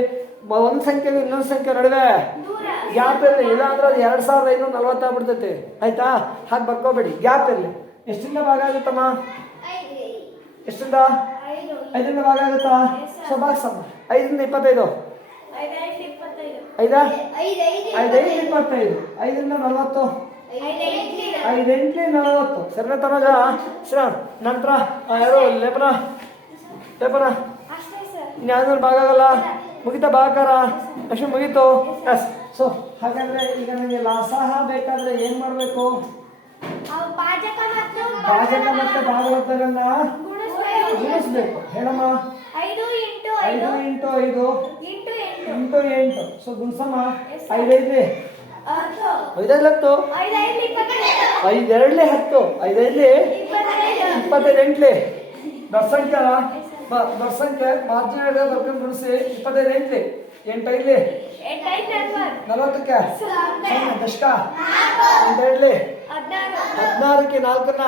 ಒಂದ್ ಸಂಖ್ಯೆಗೂ ಇನ್ನೊಂದು ಸಂಖ್ಯೆ ನಡುವೆ ಗ್ಯಾಪ್ ಇರಲಿ. ಇಲ್ಲ ಅಂದ್ರೆ ಅದು 2540 ಆಗ್ಬಿಡ್ತೈತಿ. ಆಯ್ತಾ? ಹಾಗೆ ಬರ್ಕೋಬೇಡಿ. ಗ್ಯಾಪ್ ಇರಲಿ. ಎಷ್ಟಿಂದ ಭಾಗ ಆಗುತ್ತಮ್ಮ? ಎಷ್ಟಿಂದ? 5ರಿಂದ ಭಾಗ ಆಗುತ್ತಾ? ಸೊ ಭಾಗಿಸಮ್ಮ. 5ರಿಂದ 25 5 25 5ರಿಂದ 40 5 8 40 ಸರಿನಾ ತನಗ? ನಂತರ ಯಾರು ಲೇಪನ ಇನ್ಯಾವ್ದಾದ್ರು ಭಾಗ ಆಗಲ್ಲ. ಮುಗಿತಾ ಭಾಗಾಕಾರ? ಅಷ್ಟು ಮುಗೀತು. ಎಸ್. ಸೊ ಹಾಗಾದ್ರೆ ಈಗ ನನಗೆ ಲಾಸಹ ಬೇಕಾದ್ರೆ ಏನ್ ಮಾಡ್ಬೇಕು? ಭಾಜಕ ಮತ್ತೆ ಭಾಗಲಬ್ಧಗಳನ್ನ ಗುಣಿಸ್ಬೇಕು. ಹೇಳಮ್ಮ. 5 ಇಂಟು 5 ಇಂಟು 8. ಸೊ ಗುಣಿಸಮ್ಮ. 5 5 10 5 2 5 25 ದರ್ಶಂಖ್ಯ ಮಾರ್ಜಿನ್ ಬರ್ಕೊಂಡು ಗುಣಿಸಿ. 25 8 8 40ಕ್ಕೆ ದಶಕ 8 16ಕ್ಕೆ 4ನ್ನ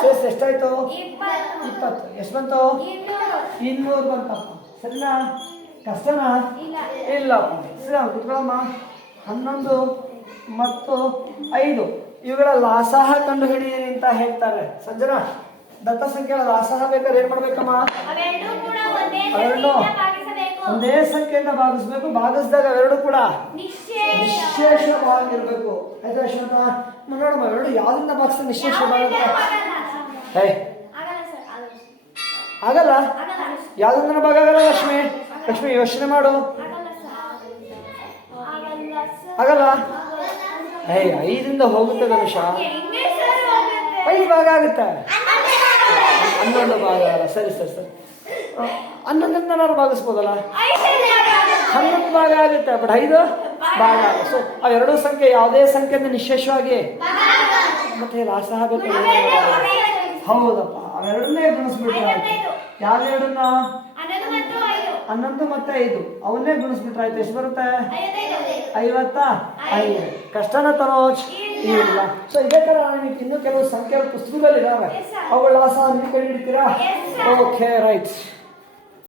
ಸೇರಿಸಿ ಎಷ್ಟಾಯ್ತು? 20. ಎಷ್ಟು ಬಂತು? 200 ಬಂತಪ್ಪ. ಸರಿನಾ? ಕಷ್ಟನಾ? ಇಲ್ಲಪ್ಪ. ಸರಿ ಕುತ್ಕೊಳ್ಳಮ್ಮ. 11 ಮತ್ತು 5 ಇವುಗಳ ಲಾಸಹ ಕಂಡು ಹಿಡಿಯಿರಿ ಅಂತ ಹೇಳ್ತಾರೆ. ಸಂಜನಾ, ದತ್ತ ಸಂಖ್ಯೆಗಳ ಲಾಸಹ ಬೇಕಾದ್ರೆ ಏನ್ ಮಾಡ್ಬೇಕಮ್ಮ? ಅವೆರಡು ಒಂದೇ ಸಂಖ್ಯೆಯಿಂದ ಭಾಗಿಸ್ಬೇಕು. ಭಾಗಿಸಿದಾಗ ಅವೆರಡು ಕೂಡ ನಿಶೇಷವಾಗಿರ್ಬೇಕು. ಆಯ್ತಾ ಯಶವಂತ? ನೋಡಮ್ಮ, ಅವೆರಡು ಯಾವ್ದಿಂದ ಭಾಗಿಸಿದ್ರೆ ನಿಶೇಷವಾಗುತ್ತೆ? ಆಗಲ್ಲ. ಯಾವ್ದೊಂದನ ಭಾಗ ಆಗಲ್ಲ. ಲಕ್ಷ್ಮಿ ಯೋಚನೆ ಮಾಡು. ಆಗಲ್ಲ. 5ರಿಂದ ಹೋಗುತ್ತೆ ಧನುಷ. 5 ಭಾಗ ಆಗುತ್ತೆ. 11 ಭಾಗ ಆಗಲ್ಲ. ಸರಿ. 11ರಿಂದ ಏನಾದ್ರು ಭಾಗಿಸ್ಬೋದಲ್ಲ? 11 ಭಾಗ ಆಗುತ್ತೆ, ಬಟ್ 5 ಭಾಗ ಆಗುತ್ತೆ. ಸೊ ಅವೆರಡೂ ಸಂಖ್ಯೆ ಯಾವುದೇ ಸಂಖ್ಯೆಯಿಂದ ನಿಶ್ಶೇಷವಾಗಿ ಮತ್ತೆ ಲಾಸ ಆಗಬೇಕು. ಹೌದಪ್ಪ, ಅವೆರಡನ್ನೇ ಗುಣಿಸ್ಬಿಟ್ರೆ ಆಯ್ತು. ಯಾವೆರಡನ್ನ? 11 ಮತ್ತೆ 5 ಅವನ್ನೇ ಗುಣಿಸ್ಬಿಟ್ರೆ ಆಯ್ತು. ಎಷ್ಟು ಬರುತ್ತೆ? 55. ಕಷ್ಟನ ತನೋಜ್? ಇಲ್ಲ. ಸೊ ಇದೇ ತರ ನಿಮಗೆ ಇನ್ನೂ ಕೆಲವು ಸಂಖ್ಯೆಗಳು ಪುಸ್ತಕದಲ್ಲಿ ಇದಾವೆ. ಅವುಗಳ ಲಾಸ ನೀವು ಕಂಡು ಹಿಡಿತೀರಾ? Okay, right.